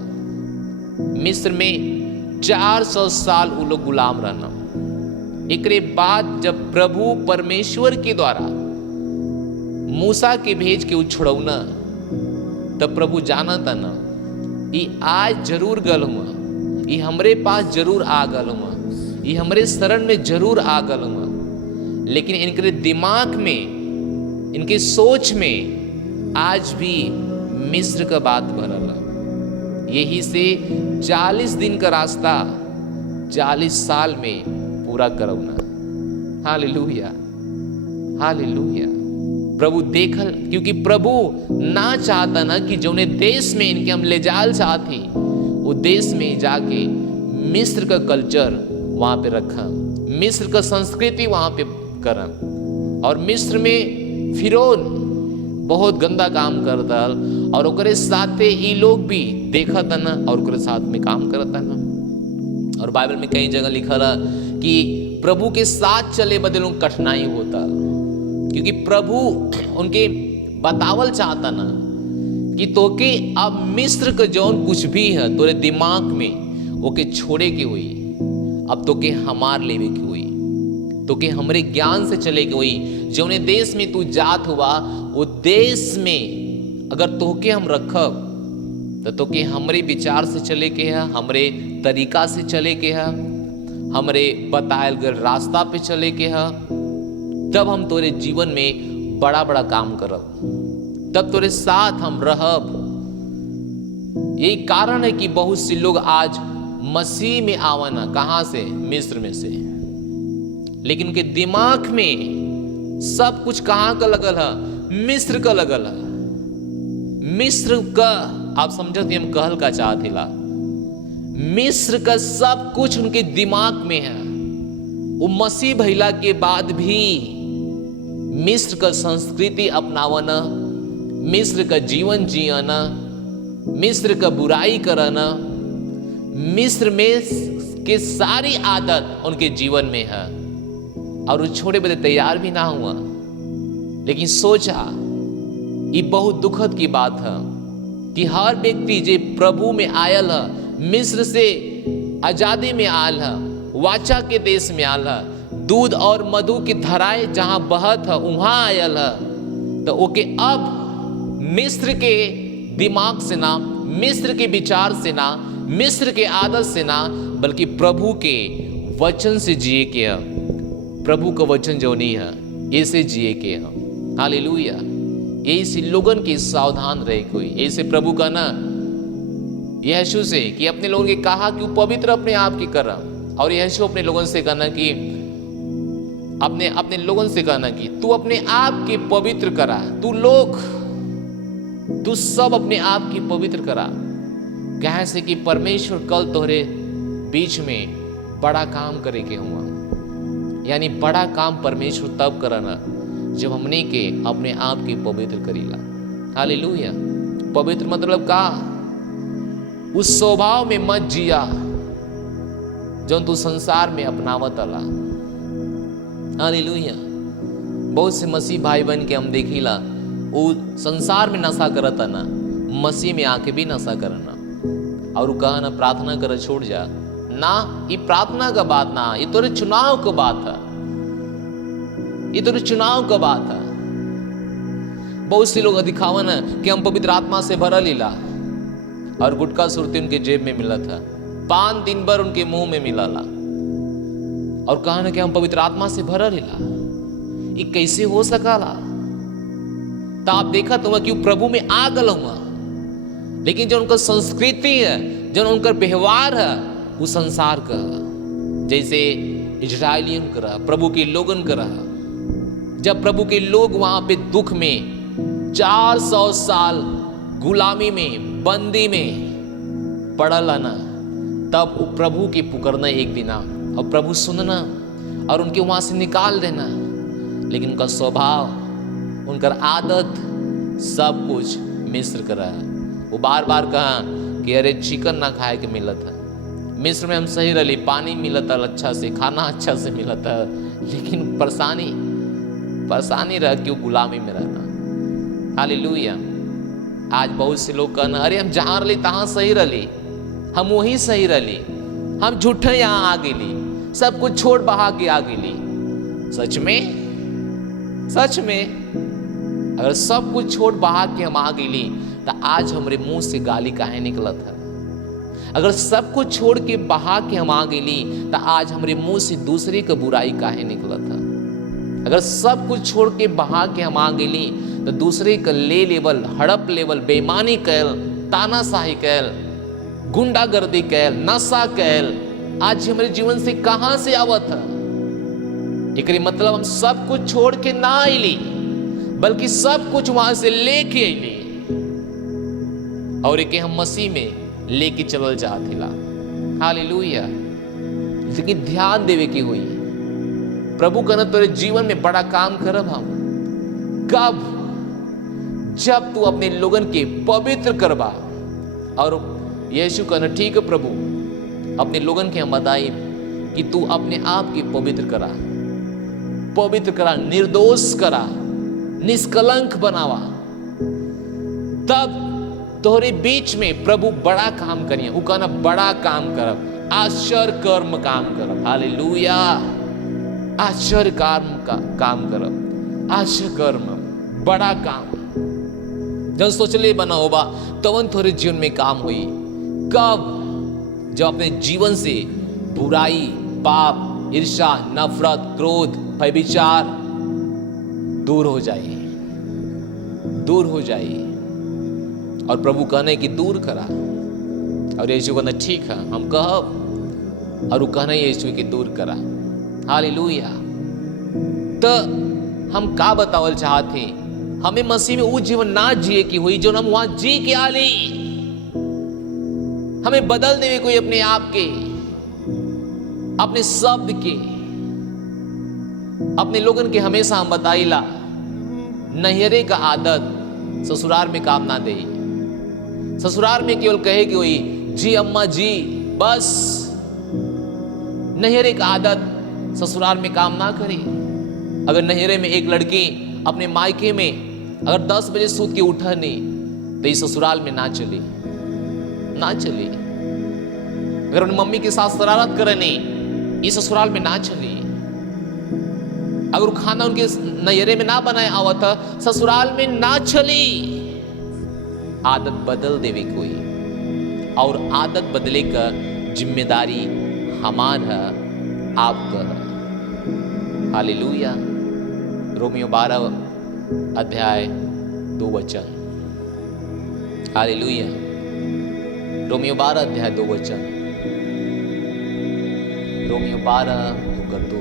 मिस्र में 400 साल वो लोग गुलाम रहना। एकरे बाद जब प्रभु परमेश्वर के द्वारा मूसा के भेज के उछड़ौना, तब प्रभु जाना था ना, ये आज जरूर गल हुआ, ये हमरे पास जरूर आ गल हुआ, ये हमरे शरण में जरूर आ गल हुआ, लेकिन इनके दिमाग में, इनके सोच में आज भी मिस्र का बात भरल। यही से 40 दिन का रास्ता 40 साल में पूरा करौना। हालेलुया। हालेलुया। प्रभु देखल, क्योंकि प्रभु ना चाहता ना कि जो देश में इनके हम ले जाल चाहते, वो देश में जाके मिस्र का कल्चर वहां पे रखा, मिस्र का संस्कृति वहां पे करा। और मिस्र में फिरौन बहुत गंदा काम करता, और ओकरे साथे ई लोग भी देखा था ना, और ओकरे साथ में काम करता ना। और बाइबल में कई जगह लिखा है कि प्रभु के साथ चले बदे लोग कठिनाई होता, क्योंकि प्रभु उनके बतावल चाहता ना कि तोके अब मिस्र का जौन कुछ भी है तोरे दिमाग में, ओके छोड़े के हुई, अब तोके हमार लेवे की हुई, तोके हमरे ज्ञान से चले के हुई। जौने देश में तू जात हुआ, वो देश में अगर तोके हम रखब, तो तोके हमरे विचार से चले के है, हमरे तरीका से चले के है, हमरे बतायल गए रास्ता पे चले के है, तब हम तोरे जीवन में बड़ा बड़ा काम करब, तब तोरे साथ हम रहब। यही कारण है कि बहुत से लोग आज मसीह में आवाना, कहां से? मिस्र में से, लेकिन उनके दिमाग में सब कुछ कहां का लगल है? मिस्र का लगल है। मिस्र का, आप समझते हम कहल का चाहते ला, मिस्र का सब कुछ उनके दिमाग में है। वो मसीह भइला के बाद भी मिस्र का संस्कृति अपनावना, मिस्र का जीवन जियाना, मिस्र का बुराई कराना, मिस्र में के सारी आदत उनके जीवन में है, और वो छोड़े बदे तैयार भी ना हुआ। लेकिन सोचा, ये बहुत दुखद की बात है कि हर व्यक्ति जो प्रभु में आयल है, मिस्र से आजादी में आयल है, वाचा के देश में आयल है, दूध और मधु की धाराएं जहां बहत है वहां आयल है। तो ओके अब मिस्र के दिमाग से ना, मिस्र के विचार से ना, मिस्र के आदत से ना, बल्कि प्रभु के वचन से जिए के है। प्रभु का वचन जो नहीं है ऐसे जिए के है। हालेलुया। ऐसे लोगन के सावधान रहे कोई। ऐसे प्रभु का ना यीशु से कि अपने लोगों के कहा कि वो पवित्र अपने आप की कर, और यीशु अपने लोगों से कहना कि अपने लोगों से कहना कि तू अपने आप के पवित्र करा, तू सब अपने आप की पवित्र करा। कहे से कि परमेश्वर कल तोहरे बीच में बड़ा काम करे के हुआ। यानी बड़ा काम परमेश्वर तब करना जब हमने के अपने आप की पवित्र करीला। हालेलुया। पवित्र मतलब का? उस स्वभाव में मत जिया जो तू संसार में अपनावत अला। हालेलुया। बहुत से मसीह भाई बहन के हम देखिला वो संसार में नशा करता ना, मसीह में आके भी नशा करना, और कहा ना प्रार्थना कर छोड़ जा ना। ये प्रार्थना का बात ना, ये तोरे चुनाव का बात है, ये तोरे चुनाव का बात है। बहुत से लोग दिखावा ना कि हम पवित्र आत्मा से भरा लीला, और गुटखा सुरती उनके जेब में मिला था, पान दिन भर उनके मुंह में मिलाला, और कहा ना कि हम पवित्र आत्मा से भरा लीला। ये कैसे हो सकाला? तो आप देखा तो कि प्रभु में आ गल हुआ, लेकिन जो उनका संस्कृति है, जो उनका व्यवहार है, वो संसार का, जैसे इजराइलियन का रहा, प्रभु के लोगन का रहा। जब प्रभु के लोग वहां पे दुख में 400 साल गुलामी में, बंदी में पड़ल ना, तब प्रभु की पुकारना एक दिन और प्रभु सुनना और उनके वहां से निकाल देना। लेकिन उनका स्वभाव, उनका आदत, सब कुछ मिस्र का रहा। वो बार बार कहा कि अरे चिकन ना खाए के मिला था, मिस्र में हम सही रही, पानी मिला था अच्छा से, खाना अच्छा से मिला था, लेकिन परेशानी रह क्यों गुलामी में रहना। हालेलुया। आज बहुत से लोग कहना अरे हम जहाँ रही तहाँ सही रही, हम वही सही रही, हम झूठे यहाँ आ गेली, सब कुछ छोड़ बहा के आ गेली। सच में अगर सब कुछ छोड़ बहा के हम आ गेली तो आज हमारे मुंह से गाली काहे निकला था? अगर सब कुछ छोड़ के बहा के हम आ गेली तो आज हमारे मुंह से दूसरे का बुराई काहे निकला था? अगर सब कुछ छोड़ के बहा के हम आ गेली तो दूसरे का ले लेवल, हड़प लेवल, बेईमानी कैल, तानाशाही कैल, गुंडागर्दी कैल, नशा कैल आज हमारे जीवन से कहां से आवत है? एक मतलब हम सब कुछ छोड़ के ना आईली, बल्कि सब कुछ वहां से लेके आईली, और एक हम मसीह में लेके चलल चाहथिला। हालेलुया। लेकिन ध्यान देवे की हुई, प्रभु कहना तेरे जीवन में बड़ा काम करब हम। कब? जब तू अपने लोगन के पवित्र करबा। और यीशु कहना ठीक है प्रभु, अपने लोगन के हम बताई कि तू अपने आप की पवित्र करा, निर्दोष करा, निष्कलंक बनावा, तब तोहरे बीच में प्रभु बड़ा काम करिए। वो कहना बड़ा काम करब, आश्चर्य कर्म काम करब। हालेलुया। आश्चर्य काम करब, आश्चर्य कर्म, बड़ा काम जब सोचले बना होगा तवन थोड़े जीवन में काम हुई। कब? जब अपने जीवन से बुराई, पाप, ईर्ष्या, नफरत, क्रोध, व्यभिचार दूर हो जाए। और प्रभु कहने की दूर करा, और यीशु कहना ठीक है हम कहब, और वो कहना यीशु की दूर करा। हालेलुया। तो हम का बतावल चाहते? हमें मसीह में वो जीवन ना जिए की हुई जो हम वहां जी के आली। हमें बदल देवे कोई अपने आप के, अपने शब्द के, अपने लोगन के हमेशा हम बताइला नैहरे का आदत ससुराल में काम ना दे। ससुराल में केवल कहे कि वही जी अम्मा जी, बस। नैहरे का आदत ससुराल में काम ना करे। अगर नैहरे में एक लड़की अपने मायके में अगर 10 बजे सूत के उठा नहीं तो ये ससुराल में ना चले। अगर अपनी मम्मी के साथ शरारत करे नहीं, ये ससुराल में ना चले। अगर वो खाना उनके नैहरे में ना बनाया आवा था, ससुराल में ना चली, आदत बदल देवे कोई, और आदत बदले का जिम्मेदारी हमारा आपका। हालेलुया। रोमियो 12 अध्याय 2 वचन। हालेलुया। रोमियो 12 अध्याय 2 वचन। रोमियो 12:2।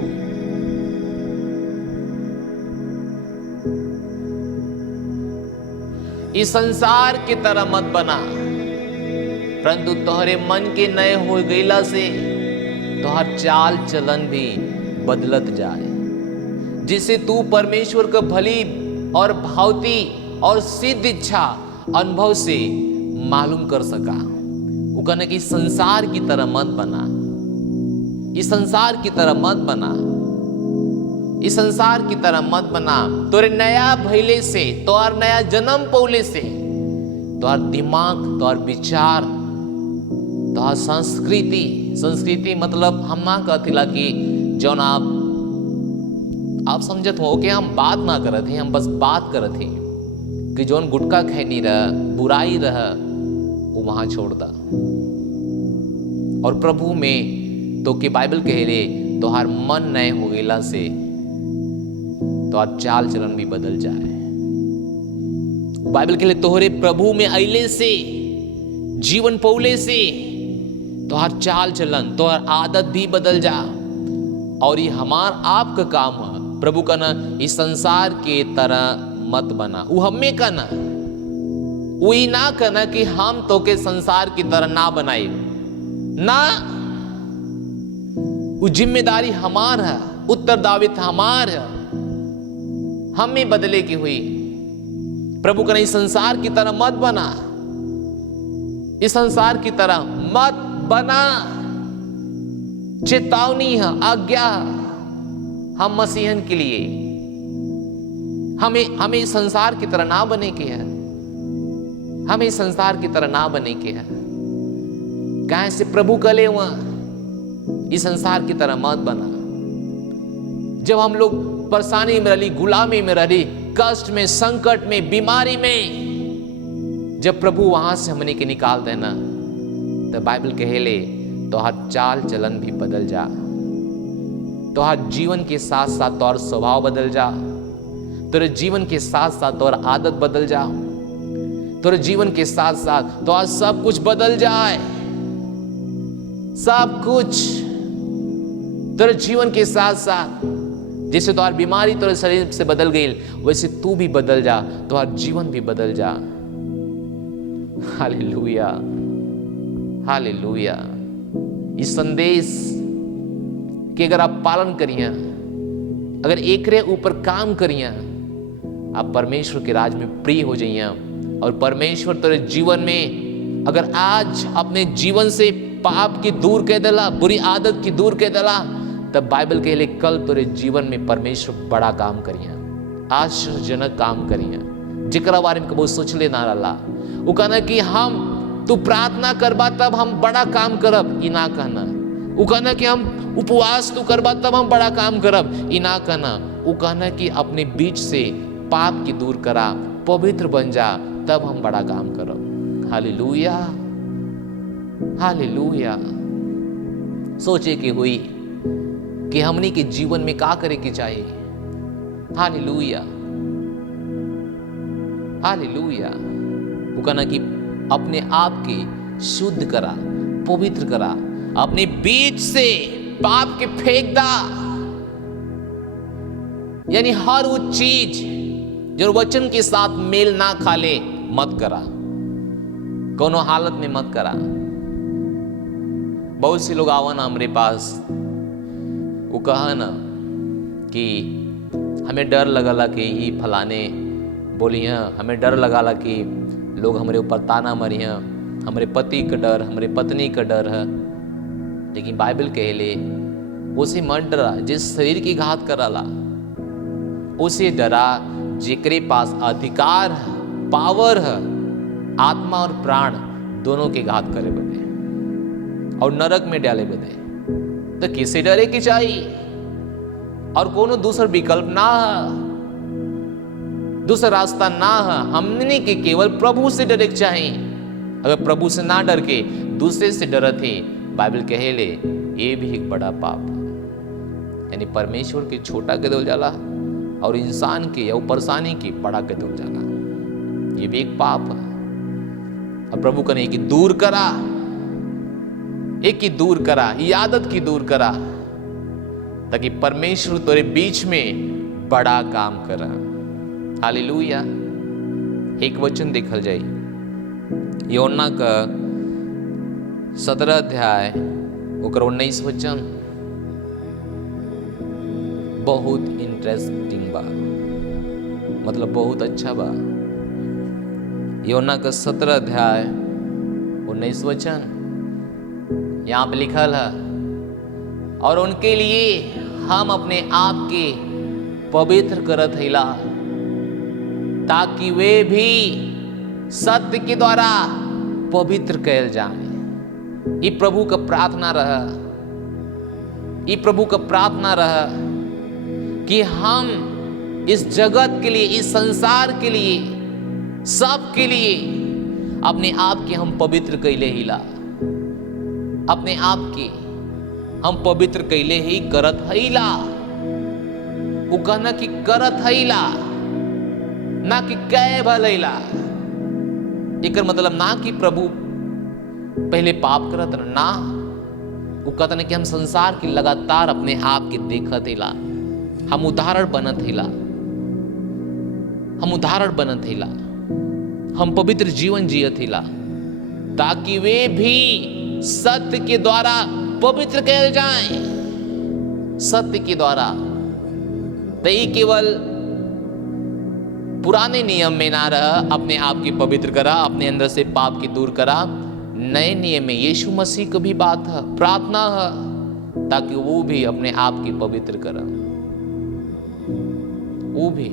इस संसार की तरह मत बना, परंतु तोहरे मन के नए हो गईला से तोहर चाल चलन भी बदलत जाए, जिससे तू परमेश्वर का भली और भावती और सिद्ध इच्छा अनुभव से मालूम कर सका। वो कहने कि संसार की तरह मत बना, इस संसार की तरह मत बना, इस संसार की तरह मत बना। तोरे नया भइले से, तोहर नया जन्म पौले से तोहर दिमाग, तोहर विचार, तोहर संस्कृति मतलब हम ना कहतिला कि जौन आप समझत हो कि हम बात ना करत हैं, हम बस बात करत हैं कि जौन गुटखा खैनी रह, बुराई रह, वो वहां छोड़ दा, और प्रभु में तो के बाइबल कहेले तोहार मन नए हो गेला से तोहार चाल चलन भी बदल जाए। बाइबल कहेले तोहरे प्रभु में अइले से, जीवन पौले से तोहार चाल चलन, तोहार आदत भी बदल जा। और ये हमार आपका काम है। प्रभु का ना इस संसार के तरह मत बना, वो हमें का ना, वही ना कहना कि हम तो के संसार की तरह ना बनाए ना, वो जिम्मेदारी हमार है, उत्तरदायित्व हमार है, हमें बदले की हुई। प्रभु का ना इस संसार की तरह मत बना, इस संसार की तरह मत बना। चेतावनी है, आज्ञा हम मसीहन के लिए, हमें इस संसार की तरह ना बने के है, हमें इस संसार की तरह ना बने के है। कहां से प्रभु कले वहां इस संसार की तरह मत बना। जब हम लोग परेशानी में रही, गुलामी में रही, कष्ट में, संकट में, बीमारी में, जब प्रभु वहां से हमने के निकाल देना, तो बाइबल कहेले तो हर चाल चलन भी बदल जा, तो हर जीवन के साथ साथ तोहर स्वभाव बदल जा, तेरे जीवन के साथ साथ तोहर आदत बदल जा, तेरे जीवन के साथ साथ तोहर सब कुछ बदल जाए, सब कुछ तेरे जीवन के साथ साथ। जैसे तोहर बीमारी तेरे शरीर से बदल गई, वैसे तू भी बदल जा, तोहर जीवन भी बदल जा। Hallelujah, hallelujah. इस संदेश के अगर आप पालन करिए, अगर एकरे ऊपर काम करिए, आप परमेश्वर के राज में प्रिय हो जाइए, और परमेश्वर तेरे जीवन में अगर आज अपने जीवन से पाप की दूर कह देला, बुरी आदत की दूर कह देला, तब बाइबल के लिए कल तेरे जीवन में परमेश्वर बड़ा काम करिए, आश्चर्यजनक काम करिए, जिकरा बारे में कबो सोचले ना रहा। वो कहना कि हम तू प्रार्थना करबा तब हम बड़ा काम करब, ई ना कहना। वो कहना कि हम उपवास तू करबा तब हम बड़ा काम करब, ई ना कहना। वो कहना कि अपने बीच से पाप की दूर करा, पवित्र बन जा, तब हम बड़ा काम करब। Hallelujah, hallelujah. सोचे कि हुई कि हमनी के जीवन में का करे के चाहिए। Hallelujah, hallelujah. वो कहना कि अपने आप के शुद्ध करा, पवित्र करा, अपने बीच से पाप के फेंक दा, यानी हर वो चीज जो वचन के साथ मेल ना खाले मत करा, कोनो हालत में मत करा। बहुत से लोग आवा ना हमारे पास, वो कहा ना कि हमें डर लगला कि ये फलाने बोलिए, हमें डर लगाला कि लोग हमारे ऊपर ताना मारिया, हमारे पति का डर, हमारे पत्नी का डर है। लेकिन बाइबल कहले उसे मत डरा जिस शरीर की घात कराला, उसे डरा जिकरे पास अधिकार है, पावर है, आत्मा और प्राण दोनों के घात करे बदे और नरक में डाले बदे। तो किसे डरे की चाहिए? और कोनो दूसर विकल्प ना है, दूसरा रास्ता ना है। हमने के केवल प्रभु से डरे चाहिए। अगर प्रभु से ना डर के दूसरे से डरत है, बाइबल कहेले ये भी एक बड़ा पाप है। यानी परमेश्वर के छोटा के दो जाला और इंसान के या परेशानी की बड़ा के दो जाला, ये भी एक पाप है। अब प्रभु कने कि दूर करा, एक की दूर करा, ये आदत की दूर करा, ताकि परमेश्वर तेरे बीच में बड़ा काम करा। हालेलुया। एक वचन देखल जाए यूहन्ना का 17 अध्याय ओकर 19 वचन बहुत इंटरेस्टिंग बा, मतलब बहुत अच्छा बा। यूहन्ना का 17 अध्याय 19 वचन यहाँ पे लिखल है, और उनके लिए हम अपने आप के पवित्र करत हिला, ताकि वे भी सत्य के द्वारा पवित्र कैल जाए। ये प्रभु का प्रार्थना रहा, ये प्रभु का प्रार्थना रहा कि हम इस जगत के लिए, इस संसार के लिए, सब के लिए अपने आप के हम पवित्र कैले हिला, अपने आप के हम पवित्र कैले ही करत हिला। वो कहना कि करत हिला, ना कि कै भलैला। एकर मतलब ना कि प्रभु पहले पाप करत ना, वो कहता ना कि हम संसार की लगातार अपने आप के देखत हिला, हम उदाहरण बनत हिला, हम उदाहरण बनत हिला, हम पवित्र जीवन जियत हिला, ताकि वे भी सत्य के द्वारा पवित्र कैल जाएं। सत्य के द्वारा तो ये केवल पुराने नियम में ना रहा अपने आप की पवित्र करा, अपने अंदर से पाप की दूर करा। नए नियम में यीशु मसीह की भी बात है, प्रार्थना है, ताकि वो भी अपने आप की पवित्र करा। वो भी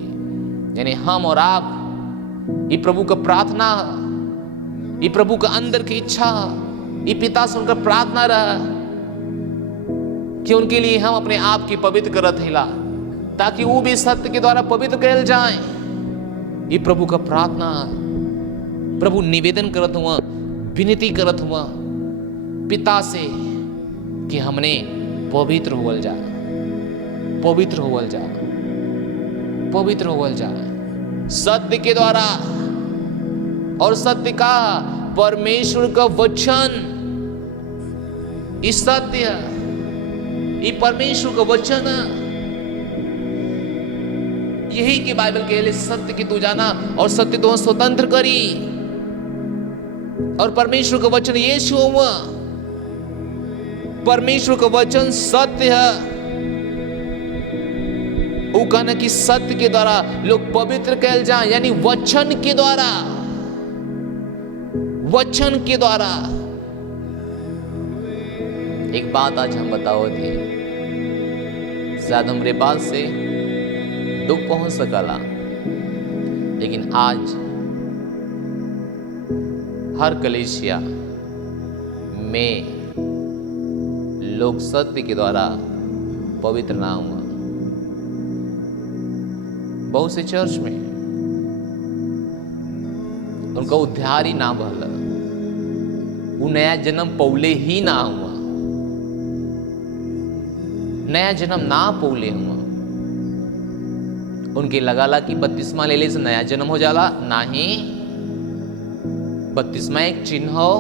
यानी हम और आप, ये प्रभु का प्रार्थना है, ये प्रभु का अंदर की इच्छा है, ये पिता से उनका प्रार्थना रहा कि उनके लिए हम अपने आप की पवित्र करत हिला, ताकि वो भी सत्य के द्वारा पवित्र कैल जाएं। ये प्रभु का प्रार्थना है। प्रभु निवेदन करत हुआ, विनती करत हुआ पिता से कि हमने पवित्र होवल जा, पवित्र होवल जा, पवित्र होवल जा सत्य के द्वारा। और सत्य का परमेश्वर का वचन, इस सत्य ये परमेश्वर का वचन है। यही की बाइबल के लिए सत्य की तू जाना और सत्य तो स्वतंत्र करी। और परमेश्वर का वचन यीशु हुआ, परमेश्वर का वचन सत्य है। वो कहना कि सत्य के द्वारा लोग पवित्र कैल जाए, यानी वचन के द्वारा, वचन के द्वारा। एक बात आज हम बताओ थे, शायद हमरे बात से दुख पहुंच सकला, लेकिन आज हर कलीसिया में लोग सत्य के द्वारा पवित्र ना हुआ। बहुत से चर्च में उनका उद्धार ही ना भला, वो नया जन्म पौले ही ना हुआ, नया जन्म ना पौले हुआ। उनके लगाला कि बपतिस्मा लेले से नया जन्म हो जाला, नहीं। बपतिस्मा एक चिन्ह हो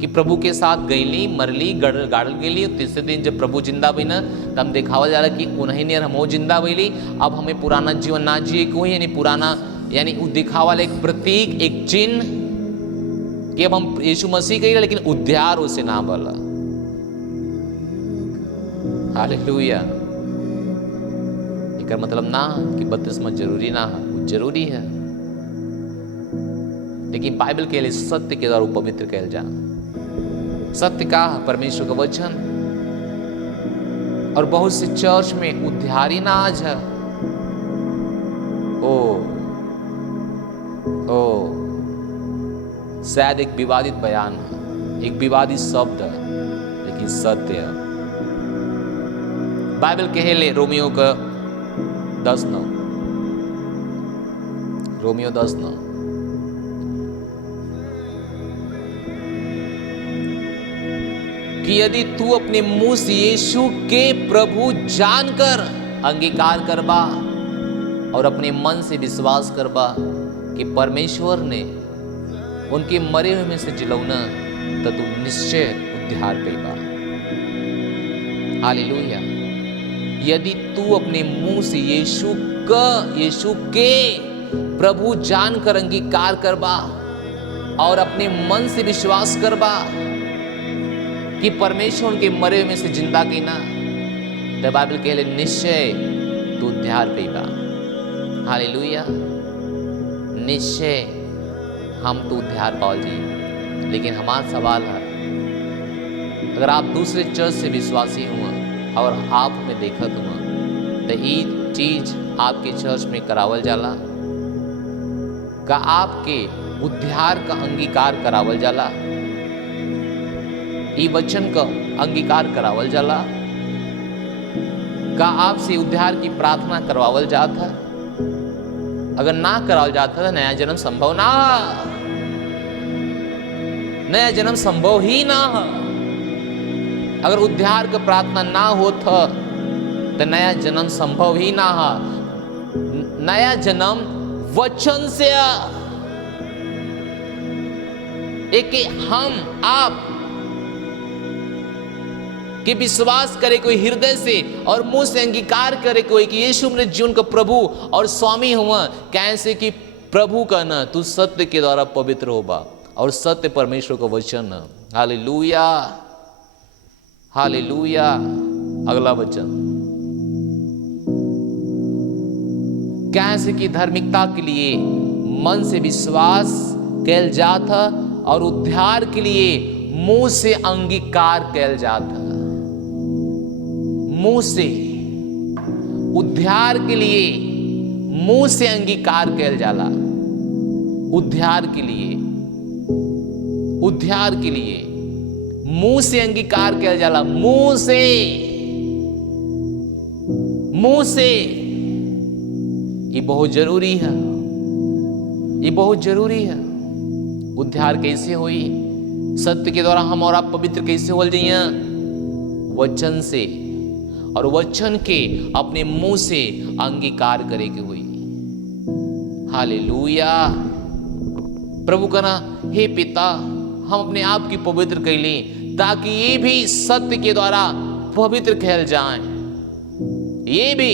कि प्रभु के साथ गईली, मरली, गाड़ल गेली। तीसरे दिन जब प्रभु जिंदा बना तब हम दिखावल जाला कि उन्हीं ने हम जिंदा भइली। अब हमें पुराना जीवन ना जिए को, यानी पुराना, यानी दिखावल एक प्रतीक, एक चिन्ह कि अब हम यीशु मसीह कही, लेकिन उद्धार उसे ना बोला। हालेलुया। इसका मतलब ना कि बपतिस्मा जरूरी ना है, वो जरूरी है, लेकिन बाइबल के लिए सत्य के द्वारा पवित्र कहल जा। सत्य का परमेश्वर का वचन। और बहुत से चर्च में उद्धारी ना आज है। शायद एक विवादित बयान है, एक विवादित शब्द है, लेकिन सत्य है। बाइबल कहेले रोमियो का 10:9, रोमियो 10:9, कि यदि तू अपने मुंह से यीशु के प्रभु जानकर अंगीकार करबा और अपने मन से विश्वास करबा कि परमेश्वर ने उनके मरे हुए में से जिलौना, तो तू निश्चय उद्धार पेबा। हालेलुया। यदि तू अपने मुंह से यीशु के प्रभु जानकर अंगीकार करबा और अपने मन से विश्वास करबा कि परमेश्वर के मरे हुए में से जिंदा कीना, तो बाइबल कहले निश्चय तू उद्धार पेबा। हालेलुया। निश्चय हम तो उद्धार पाओ जी। लेकिन हमारा सवाल है, अगर आप दूसरे चर्च से विश्वासी हुआ और आप में देखत हुआ, तो ये चीज आपके चर्च में करावल जाला का? आपके उद्धार का अंगीकार करावल जाला? ई वचन का अंगीकार करावल जाला का? आपसे उद्धार की प्रार्थना करवावल जाता? अगर ना करावल जाता तो नया जन्म संभव ना, नया जन्म संभव ही ना। अगर उद्धार का प्रार्थना ना होता तो नया जन्म संभव ही ना। नया जन्म वचन से, एक हम आप कि विश्वास करे कोई हृदय से और मुंह से अंगीकार करे कोई कि यीशु मेरे जीवन का प्रभु और स्वामी हुआ, कैसे कि प्रभु का ना तू सत्य के द्वारा पवित्र होबा और सत्य परमेश्वर का वचन। Hallelujah, hallelujah. अगला वचन, कैसे कि धार्मिकता के लिए मन से विश्वास कैल जाता और उद्धार के लिए मुंह से अंगीकार कैल जाता। मुंह से उद्धार के लिए मुंह से अंगीकार कैल जाला। उद्धार के लिए, उद्धार के लिए मुंह से अंगीकार कैल जाला। मुंह से, मुंह से। ये बहुत जरूरी है, ये बहुत जरूरी है। उद्धार कैसे हुई? सत्य के द्वारा हम और आप पवित्र कैसे हो जाइए? वचन से, और वचन के अपने मुंह से अंगीकार करे के हुई। हालेलुया। प्रभु कहना, हे पिता, हम अपने आप की पवित्र कैली ताकि ये भी सत्य के द्वारा पवित्र कहल जाए, ये भी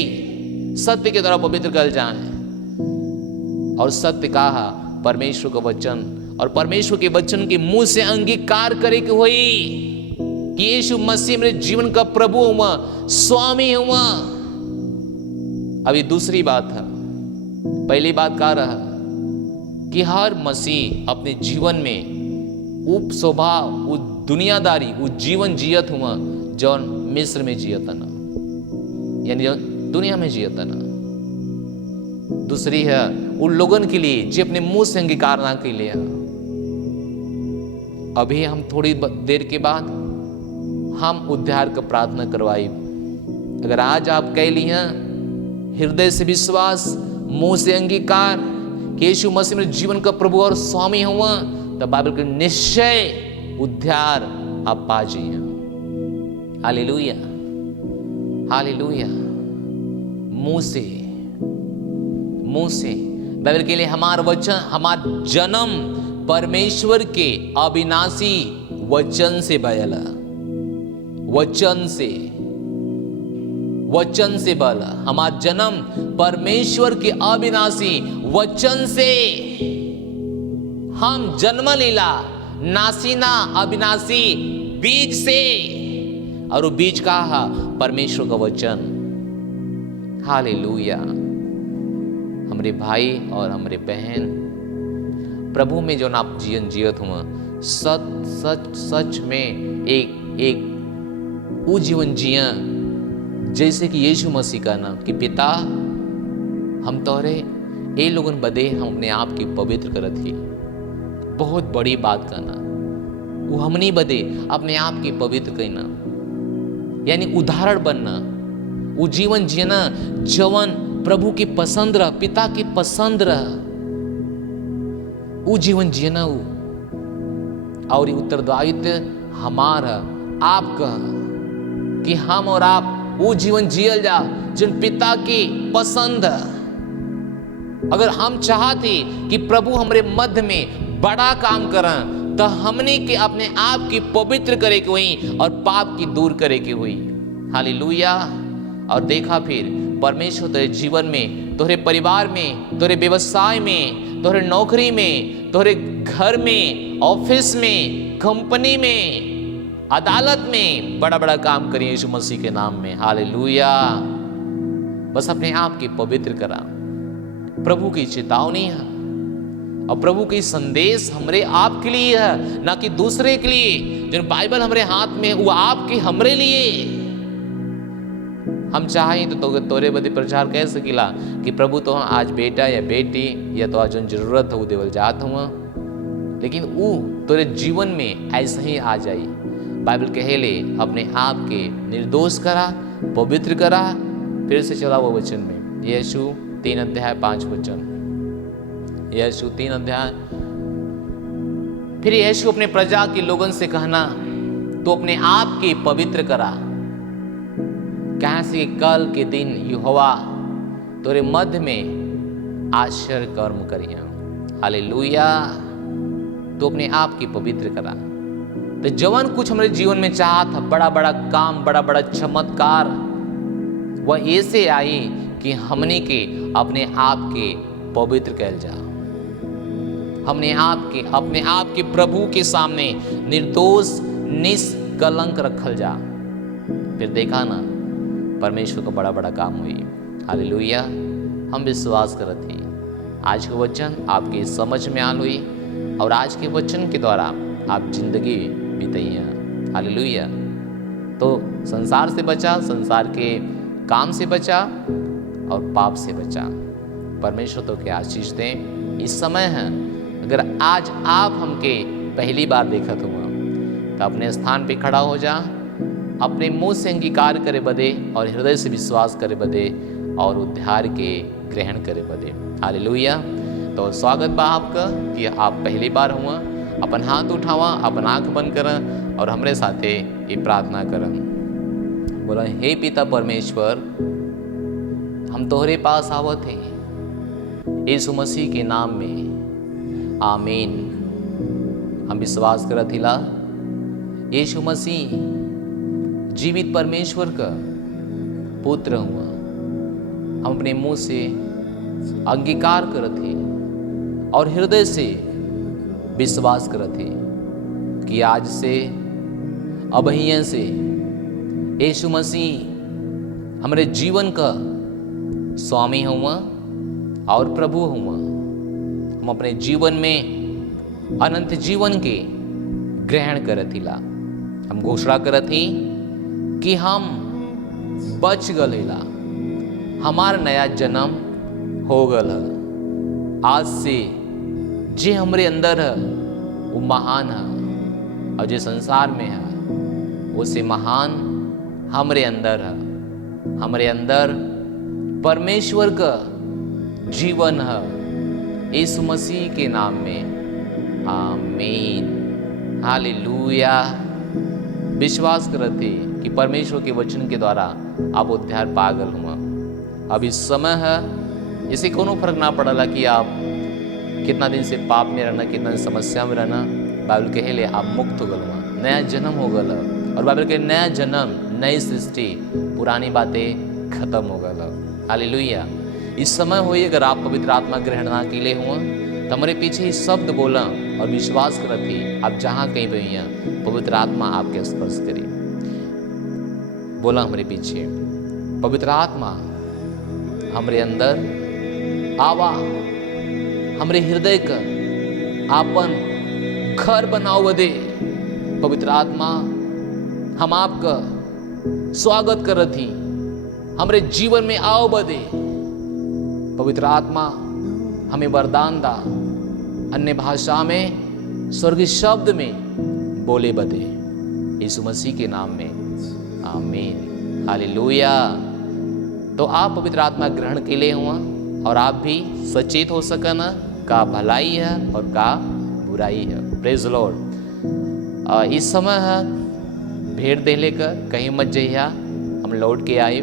सत्य के द्वारा पवित्र कहल जाए। और सत्य कहा परमेश्वर का वचन, और परमेश्वर के वचन के मुंह से अंगीकार करे के हुई कि यीशु मसीह मेरे जीवन का प्रभु हुआ, स्वामी हुआ। अभी दूसरी बात है। पहली बात क्या रहा कि हर मसीह अपने जीवन में उप स्वभाव, वो दुनियादारी, वो जीवन जियत हुआ जौन मिस्र में जियता ना, यानी दुनिया में जियता ना। दूसरी है उन लोगों के लिए जो अपने मुंह से अंगीकार ना के लिए। अभी हम थोड़ी देर के बाद हम उद्धार का प्रार्थना करवाई। अगर आज आप कह लिए हृदय से विश्वास, मुंह से अंगीकार कि यीशु मसीह मेरे जीवन का प्रभु और स्वामी हुआ, तो बाइबल के निश्चय उद्धार आप पा जाइए। Hallelujah, hallelujah. मुंह से, मुंह से। बाइबल के लिए हमारा वचन, हमारा जन्म परमेश्वर के अविनाशी वचन से भयला। वचन से, वचन से बल। हमारा जन्म परमेश्वर के अविनाशी वचन से। हम जन्म लीला नासीना अविनाशी बीज से, और वो बीज कहा परमेश्वर का वचन। हालेलुया। हमारे भाई और हमारे बहन प्रभु में जो आप जीवन जियत हुआ, सच सच सच में एक वो जीवन जिया जैसे कि यीशु मसीह का नाम कि पिता, हम तोरे ए लोगन बदे हम अपने आप की पवित्र करत ही। बहुत बड़ी बात करना, वो हमनी बदे अपने आप की पवित्र करना, यानी उदाहरण बनना। वो जीवन जीना जवन प्रभु की पसंद रह, पिता की पसंद रह, वो जीवन जीना वो। और उत्तरदायित्व हमारा आपका कि हम और आप वो जीवन जियल जा जिन पिता की पसंद। अगर हम चाहते कि प्रभु हमारे मध्य में बड़ा काम करें तो हमने के अपने आप की पवित्र करे के हुई और पाप की दूर करे के हुई। हालेलुया। और देखा फिर परमेश्वर तेरे जीवन में, तोहरे परिवार में, तोहरे व्यवसाय में, तोहरे नौकरी में, तोहरे घर में, ऑफिस में, कंपनी में, अदालत में बड़ा बड़ा काम करिए यीशु मसीह के नाम में। हालेलुया। बस अपने आप की पवित्र करा। प्रभु की चेतावनी है और प्रभु की संदेश हमरे आपके लिए है, ना कि दूसरे के लिए। जो बाइबल हमरे हाथ में वो आपके हमरे लिए। हम चाहें तो तोरे बदे प्रचार कह सकीला कि प्रभु तो आज बेटा या बेटी या तो आज जरूरत हो देवल जात हुआ, लेकिन वो तोरे जीवन में ऐसा ही आ जाई। बाइबल कहेले अपने आप के निर्दोष करा, पवित्र करा। फिर से चला वो वचन में, यीशु 3 अध्याय 5 वचन, यीशु 3 अध्याय। फिर यीशु अपने प्रजा के लोगों से कहना तो अपने आप के पवित्र करा, कहाँ से कल के दिन यहोवा तोरे मध्य में आश्चर्य कर्म करिया। हालेलुया। तो अपने आप की पवित्र करा। तो जवन कुछ हमारे जीवन में चाहत था, बड़ा बड़ा काम, बड़ा बड़ा चमत्कार, वह ऐसे आई कि हमने के अपने आप के पवित्र कैल जा। हमने अपने आप के प्रभु के सामने निर्दोष निष्कलंक रखल जा। फिर देखा ना परमेश्वर का बड़ा बड़ा काम हुई। हालेलुया। हम विश्वास करत ही आज के वचन आपके समझ में आल हुई और आज के वचन के द्वारा आप जिंदगी बीतैया। हालेलुया। तो संसार से बचा, संसार के काम से बचा और पाप से बचा। परमेश्वर तो के आशीष दें। इस समय है अगर आज आप हमके पहली बार देखत हुआ तो अपने स्थान पे खड़ा हो जा, अपने मुंह से अंगीकार करे बदे और हृदय से विश्वास करे बदे और उद्धार के ग्रहण करे बदे। हालेलुया। तो स्वागत बा आपका कि आप पहली बार हुआ। अपन हाथ उठावा, अपन आंख बंद करें और हमरे साथे ये प्रार्थना करन। बोला, हे पिता परमेश्वर, हम तोहरे पास आवत हैं यीशु मसीह के नाम में। आमीन। हम विश्वास करत हिला यीशु मसीह जीवित परमेश्वर का पुत्र हुआ। हम अपने मुंह से अंगीकार करते और हृदय से विश्वास करते कि आज से अबहिया से यीशु मसीह हमारे जीवन का स्वामी हुआ और प्रभु हुआ। हम अपने जीवन में अनंत जीवन के ग्रहण करथिला। हम घोषणा करथी कि हम बच गलेला, हमार नया जन्म हो गल। आज से जे हमरे अंदर है वो महान है और जो संसार में है उसे महान हमरे अंदर है। हमरे अंदर परमेश्वर का जीवन है। यीशु मसीह के नाम में आमीन। हालेलुया। विश्वास करते कि परमेश्वर के वचन के द्वारा आप उद्धार पागल हुआ। अब इस समय है, इसे कोनो फर्क ना पड़ला कि आप कितना दिन से पाप में रहना, कितना दिन समस्या में रहना। बाइबल कहे ले आप मुक्त हो गल, नया जन्म हो गल। और बाइबल के नया जन्म, नई सृष्टि, पुरानी बातें खत्म हो गल। हालेलुया। इस समय होई अगर आप पवित्र आत्मा ग्रहण ना के लिए हुआ तो हमारे पीछे ही शब्द बोला और विश्वास करत ही आप जहाँ कहीं भी हुई पवित्र आत्मा आपके स्पर्श करे। बोला हमारे पीछे, पवित्र आत्मा हमारे अंदर आवा, हमारे हृदय का आपन घर बनाओ बदे। पवित्र आत्मा हम आपका स्वागत करत ही, हमारे जीवन में आओ बदे। पवित्र आत्मा हमें वरदान दा, अन्य भाषा में, स्वर्गीय शब्द में बोले बदे। यीशु मसीह के नाम में आमीन। हालेलुया। तो आप पवित्र आत्मा ग्रहण के लिए हुआ और आप भी सचेत हो सकन का भलाई है और का बुराई है। Praise Lord. इस समय भेड़ दे लेकर कहीं मत जइया, हम लौट के आए।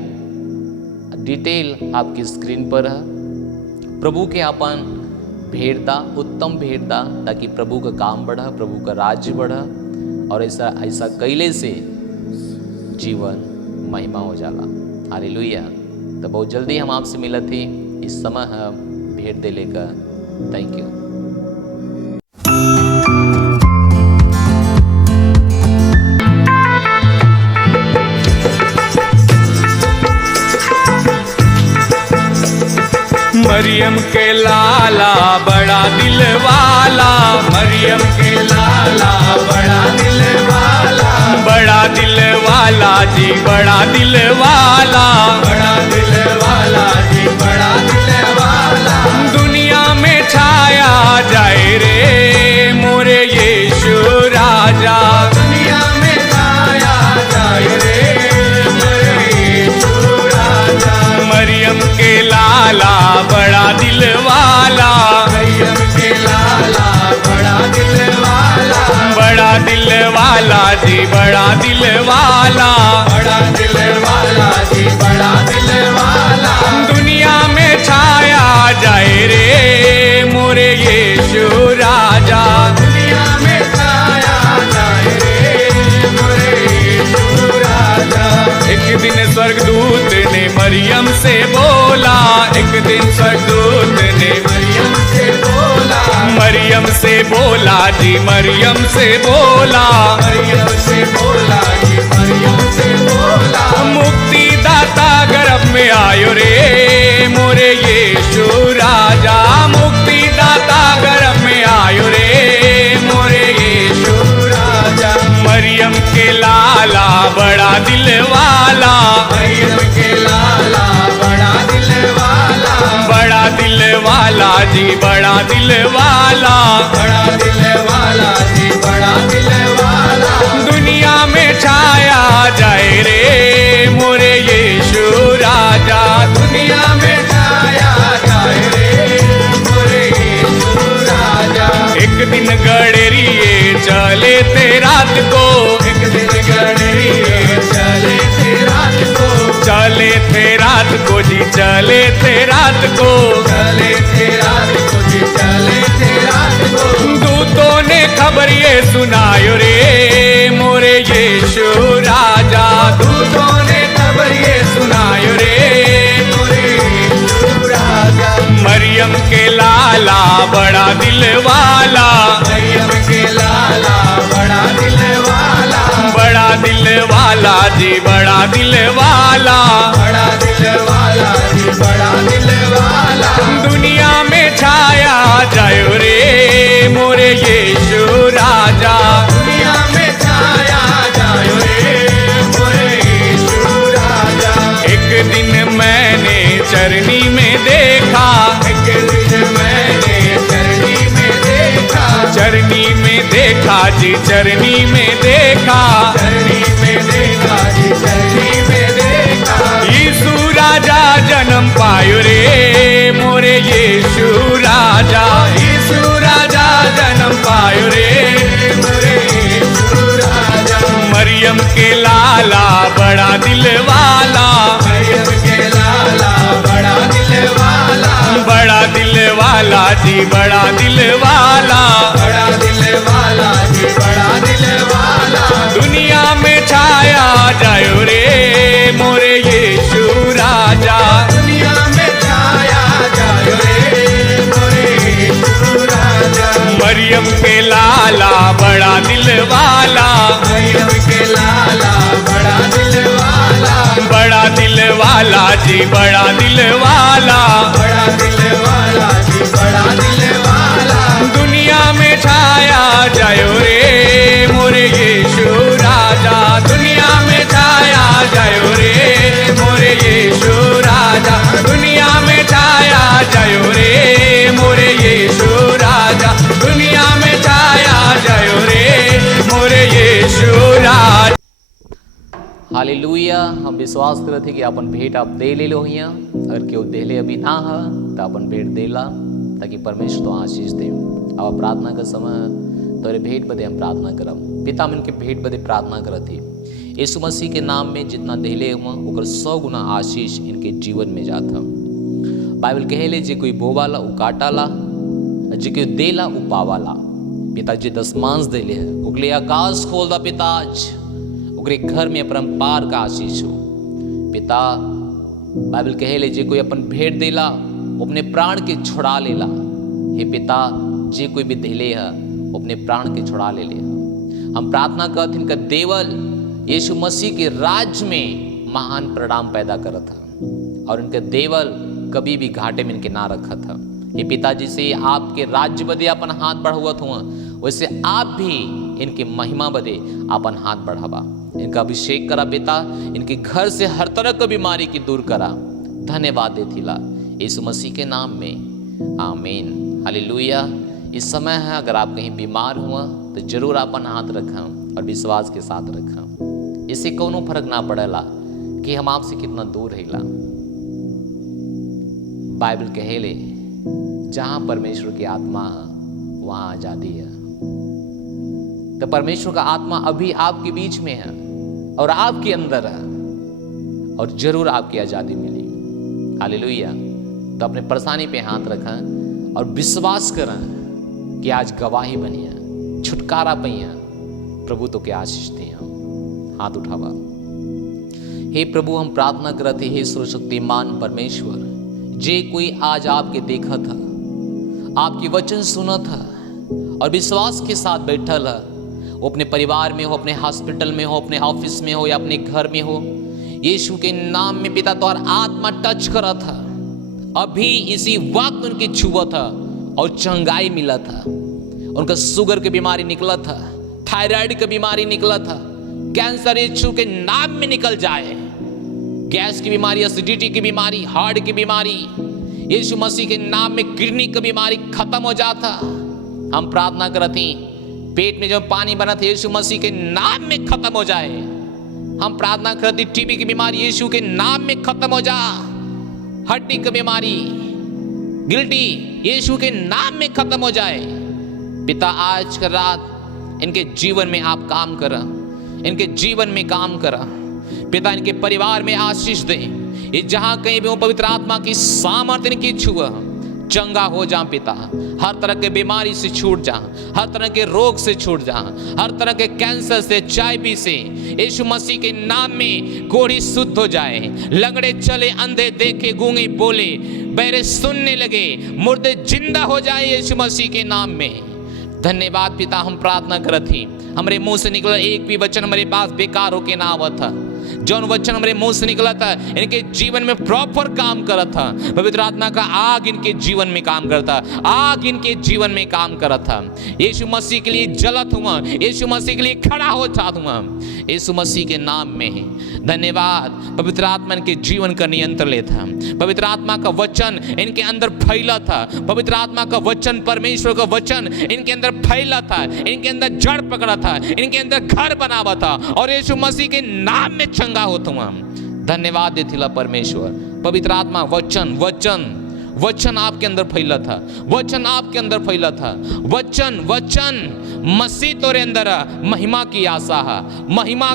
डिटेल आपकी स्क्रीन पर है। प्रभु के अपन भेड़ दा, उत्तम भेड़ दा, ताकि प्रभु का काम बढ़ा, प्रभु का राज्य बढ़ा और ऐसा कैले से जीवन महिमा हो जाला। हालेलुया। तो बहुत जल्दी हम आपसे मिलत ही। इस समय हम भेड़ दे लेकर। Thank you. मरियम के लाला बड़ा दिल वाला, मरियम के लाला बड़ा दिल वाला, बड़ा दिल वाला जी बड़ा दिल वाला, बड़ा दिल वाला जी बड़ा दिल वाला। दुनिया में छाया जाए रे मोरे यीशु राजा, दुनिया में छाया जाए रे मोरे यीशु राजा। मरियम के लाला बड़ा दिल वाला, मरियम के लाला बड़ा दिल वाला, बड़ा दिल वाला जी बड़ा दिल वाला, बड़ा दिल वाला जी बड़ा दिल वाला। दुनिया में छाया जाए रे मोरे यीशु राजा, दुनिया में छाया जाए रे मोरे यीशु राजा। एक दिन स्वर्गदूत ने मरियम से बोला, एक दिन स्वर्गदूत ने मरियम से बोला, मरियम से बोला जी मरियम से बोला, मरियम से बोला जी मरियम से बोला। मुक्ति दाता गर्भ में आयो रे मोरे यीशु राजा, मुक्ति दाता गर्भ में आयो रे मोरे यीशु राजा। मरियम के लाला बड़ा दिल वाला, मरियम के लाला बड़ा दिल वाला, बड़ा दिल वाला जी बड़ा दिल वाला, बड़ा दिल वाला जी बड़ा दिल वाला। दुनिया में छाया जाए रे मोरे यीशु राजा, दुनिया में छाया जाए रे मोरे यीशु राजा। एक दिन गडरिए चले थे रात को, एक दिन गडरिए चले थे रात को, चले थे रात को जी चले थे रात को, चले थे रात को जी चले थे रात को। दूतों ने खबर ये सुनायो रे मोरे यीशु राजा, दूतों ने खबर ये सुनायो रे मोरे यीशु राजा। मरियम के लाला बड़ा दिल वाला, मरियम के लाला बड़ा दिल वाला, बड़ा दिल वाला जी बड़ा दिल वाला, बड़ा दिल वाला जी बड़ा दिल वाला। दुनिया में छाया जायो रे मोरे यीशु राजा, दुनिया में छाया जायो रे मोरे यीशु राजा। एक दिन मैंने चरनी में देखा, एक दिन मैंने चरनी में देखा, चरनी में देखा जी चरनी में देखा, चरनी में देखा जी चरनी में देखा। यीशु राजा जन्म पायो रे मोरे यीशु राजा, यीशु राजा जन्म पायो रे मोरे यीशु राजा। मरियम के लाला बड़ा दिल वाला, मरियम के लाला बड़ा दिल वाला, बड़ा दिल वाला जी बड़ा दिल वाला, बड़ा दिल वाला जी बड़ा दिल वाला। दुनिया में छाया जायो रे मोरे यीशु राजा, दुनिया में छाया जायो रे मोरे यीशु राजा। मरियम के लाला बड़ा दिल वाला, मरियम के लाला बड़ा दिल वाला, बड़ा दिल वाला जी बड़ा दिल वाला, बड़ा दिल वाला जी बड़ा दिल वाला। दुनिया में छाया जायो रे मोरे यीशु राजा, दुनिया में छाया जायो रे मोरे यीशु राजा, दुनिया में छाया जायो रे मोरे यीशु राजा, दुनिया में छाया जायो रे मोरे यीशु राजा। हालेलुया। हम विश्वास करते कि अपन भेंट आप दे ले लो हिया। अगर केहू देले अभी ना है तो अपन भेंट देला ताकि परमेश्वर तो आशीष दे। अब प्रार्थना का समय तोरे भेंट बदे हम प्रार्थना करब। पिता मन के भेंट बदे प्रार्थना करत ही यीशु मसीह के नाम में जितना देले हुआ ओकर 100 गुना आशीष इनके जीवन में जाता। बाइबल कहेले जे कोई बोवाला उ काटाला, जे कोई देला उ पावाला। पिताजी 10 मांस देले है ओकले आकाश खोल दा पिताज, ओकरे घर में अपरंपार का आशीष हो। पिता बाइबल कहेले जे कोई अपन भेंट देला अपने प्राण के छुड़ा लेला। हे पिता जे कोई भी देले है अपने प्राण के छुड़ा ले ले। हम प्रार्थना करत इनका देवल यीशु मसीह के राज्य में महान परिणाम पैदा करत है और इनका देवल कभी भी घाटे में इनके ना रखा था। ये पिताजी से आपके राज्य बदे अपन हाथ बढ़ावत हुआ, वैसे आप भी इनके महिमा बदे अपन हाथ बढ़ावा। इनका अभिषेक करा पिता, इनके घर से हर तरह की बीमारी की दूर करा। धन्यवाद देथिला यीशु मसीह के नाम में, आमीन। हालेलुया। इस समय है अगर आप कहीं बीमार हुआ तो जरूर अपन हाथ रखा और विश्वास के साथ रखा। इससे कोनो फर्क ना पड़ेला कि हम आपसे कितना दूर रहेला। बाइबल कहेले जहां परमेश्वर की आत्मा है वहां आजादी है। तो परमेश्वर का आत्मा अभी आपके बीच में है और आपके अंदर है और जरूर आपकी आजादी मिली। हालेलुया। तो अपने परेशानी पे हाथ रखें और विश्वास करें कि आज गवाही बनी है, छुटकारा पई है। प्रभु तो क्या आशीष दी है। हाथ उठावा। हे प्रभु हम प्रार्थना करते हे सर्वशक्तिमान परमेश्वर, जे कोई आज आपके देखा था, आपकी वचन सुना था और विश्वास के साथ बैठल है, वो अपने परिवार में हो, अपने हॉस्पिटल में हो, अपने ऑफिस में हो या अपने घर में हो, यीशु के नाम में पिता तो आत्मा टच करा था। अभी इसी वक्त उनकी छुआ था और चंगाई मिला था। उनका शुगर की बीमारी निकला था, थायराइड की बीमारी निकला था, कैंसर यीशु के नाम में निकल जाए। गैस की बीमारी, एसिडिटी की बीमारी, हार्ट की बीमारी, यीशु मसीह के नाम में किडनी की बीमारी खत्म हो जाता। हम प्रार्थना करती पेट में जो पानी बना था यीशु मसीह के नाम में खत्म हो जाए। हम प्रार्थना करती टीबी की बीमारी यीशु के नाम में खत्म हो जा। हड्डी की बीमारी, गिल्टी यीशु के नाम में खत्म हो जाए। पिता आज का रात इनके जीवन में आप काम करा, इनके जीवन में काम करा पिता। इनके परिवार में आशीष दे। ये जहां कहीं भी हो पवित्र आत्मा की सामर्थ्य इनकी छुआ, चंगा हो जा पिता। हर तरह के बीमारी से छूट जा, हर तरह के रोग से छूट जा, हर तरह के कैंसर से, HIV से यीशु मसीह के नाम में कोढ़ी शुद्ध हो जाए। लंगड़े चले, अंधे देखे, गूंगे बोले, बहरे सुनने लगे, मुर्दे जिंदा हो जाए यीशु मसीह के नाम में। धन्यवाद पिता। हम प्रार्थना करत थी हमारे मुंह से निकला एक भी वचन हमारे पास बेकार होके ना आवत था। जौन वचन हमारे मुंह से निकला था इनके जीवन में प्रॉपर काम करता था। पवित्र आत्मा का आग इनके जीवन में काम करता, आग इनके जीवन में काम करता था। यीशु मसीह के लिए जलत हुआ, यीशु मसीह के लिए खड़ा हो जाता हुआ यीशु मसीह के नाम में। धन्यवाद। पवित्र आत्मा इनके जीवन का नियंत्रण लेता। पवित्र आत्मा का वचन इनके अंदर फैला था। पवित्र आत्मा का वचन, परमेश्वर का वचन इनके अंदर फैला था, इनके अंदर जड़ पकड़ा था, इनके अंदर घर बनावा था और यीशु मसीह के नाम में चंगा होता हुआ। धन्यवाद देथिला परमेश्वर। पवित्र आत्मा वचन वचन वचन आपके अंदर फैला था, वचन आपके अंदर फैला था। वचन वचन मसीह तोरे अंदर महिमा की आशा है, महिमा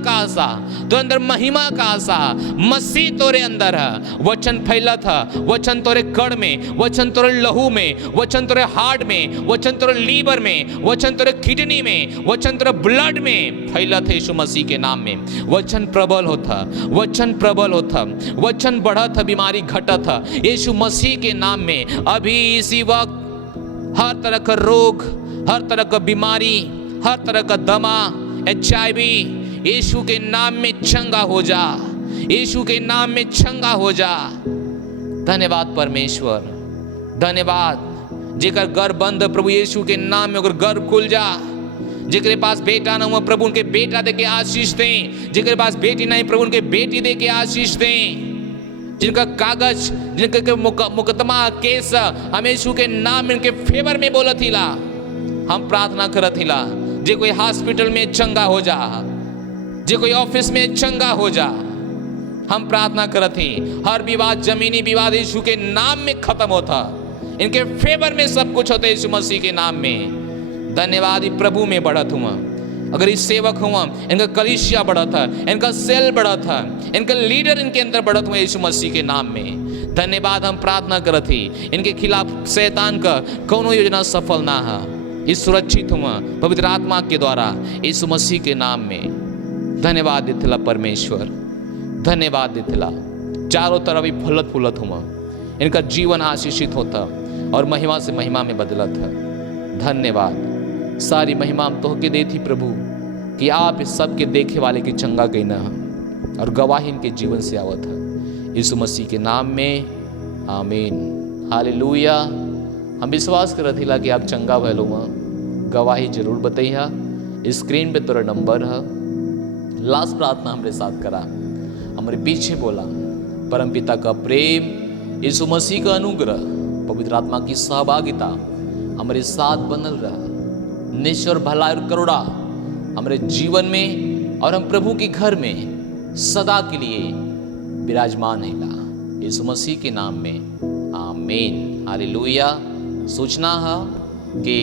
का आशा तो अंदर महिमा का आशा मसीह तोरे अंदर है। वचन फैला था, वचन तोरे कड़ में, वचन तोरे लहू में, वचन तोरे हार्ट में, वचन तोरे लीवर में, वचन तोरे किडनी में, वचन तोरे ब्लड में फैला था यीशु मसीह के नाम में। वचन प्रबल होता, वचन प्रबल होता, वचन बढ़ा था, बीमारी घटा था यीशु मसीह के नाम में। अभी इसी वक्त हर तरह का रोग, हर तरह का बीमारी, हर तरह का दमा, HIV यीशु के नाम में चंगा हो जा, यीशु के नाम में चंगा हो जा। धन्यवाद परमेश्वर, धन्यवाद। जेकर घर बंद प्रभु यीशु के नाम में अगर घर खुल जा। जेकरे पास बेटा ना हुआ प्रभु उनके बेटा दे के आशीष दें। जेकरे पास बेटी नहीं प्रभु उनके बेटी दे के आशीष दें। जिनका कागज, जिनका मुकदमा केस हम यीशु के नाम में उनके फेवर में बोला थीला। हम प्रार्थना करत थीला जे कोई हॉस्पिटल में चंगा हो जा, जे कोई ऑफिस में चंगा हो जा। हम प्रार्थना करत ही हर विवाद, जमीनी विवाद यीशु के नाम में खत्म होता। इनके फेवर में सब कुछ होता है यीशु मसीह के नाम में। धन्यवाद। ये प्रभु में बढ़त हुआ। अगर इस सेवक हुआ, इनका कलीसिया बढ़ा था, इनका सेल बढ़ा था, इनका लीडर इनके अंदर बढ़त हुआ यीशु मसीह के नाम में। धन्यवाद। हम प्रार्थना करत ही इनके खिलाफ शैतान का कोनो योजना सफल ना है। इस सुरक्षित हुआ पवित्र आत्मा के द्वारा यीशु मसीह के नाम में। धन्यवाद देथिला परमेश्वर, धन्यवाद देथिला। चारों तरफ ही फलत फूलत हुआ। इनका जीवन आशीषित होता और महिमा से महिमा में बदलत है। धन्यवाद। सारी महिमा हम तोहके देती प्रभु कि आप इस सब के देखे वाले की चंगा कहना है और गवाही इनके जीवन से आवत है यीशु मसीह के नाम में। आमीन। हालेलुया। हम विश्वास करत हिला कि आप चंगा भैलो हुआ। गवाही जरूर बताइया। स्क्रीन पे तोरा नंबर है। लास्ट प्रार्थना हमरे साथ करा, हमारे पीछे बोला। परमपिता का प्रेम, यीशु मसीह का अनुग्रह, पवित्र आत्मा की सहभागिता हमारे साथ बनल रहा। निश्चर भलाई और करुणा हमारे जीवन में और हम प्रभु के घर में सदा के लिए विराजमान है ला यीशु मसीह के नाम में। आमीन। हालेलुया। सूचना है कि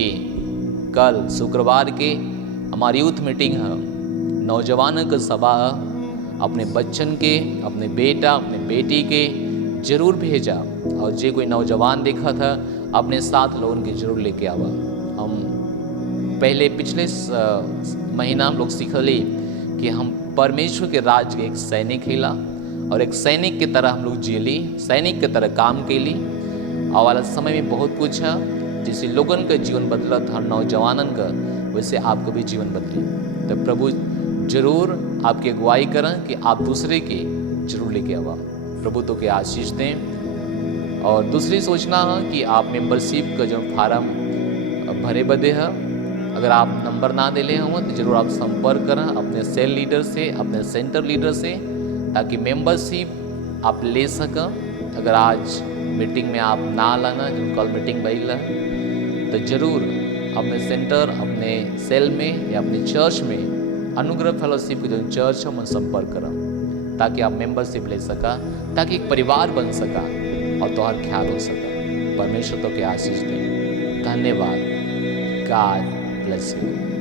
कल शुक्रवार के हमारी यूथ मीटिंग है। नौजवानों का सभा है। अपने बच्चन के, अपने बेटा, अपने बेटी के जरूर भेजा। और जे कोई नौजवान देखा था अपने साथ लोगों के जरूर लेके आवा। हम पहले पिछले महीना हम लोग सीखली कि हम परमेश्वर के राज्य के एक सैनिक हिला और एक सैनिक की तरह हम लोग जियली, सैनिक की तरह काम कैली। आने वाला समय में बहुत कुछ है। जैसे लोगन का जीवन बदलत हर नौजवानन का, वैसे आपको भी जीवन बदले। तो प्रभु जरूर आपकी अगुवाई करें कि आप दूसरे के जरूर लेके आवा। प्रभु तो के आशीष दें। और दूसरी सोचना है कि आप मेंबरशिप का जो फार्म भरे बदे है, अगर आप नंबर ना दिले हों तो जरूर आप संपर्क करें अपने सेल लीडर से, अपने सेंटर लीडर से, ताकि मेंबरशिप आप ले सकें। अगर आज मीटिंग में आप ना लाना, जो कल मीटिंग भइल है, तो जरूर अपने सेंटर, अपने सेल में या अपने चर्च में अनुग्रह फेलोशिप की जो चर्च है उनसे संपर्क करें, ताकि आप मेंबरशिप ले सका, ताकि एक परिवार बन सका और तुम्हारा ख्याल हो सका। परमेश्वर तो के आशीष दे। धन्यवाद। God bless you.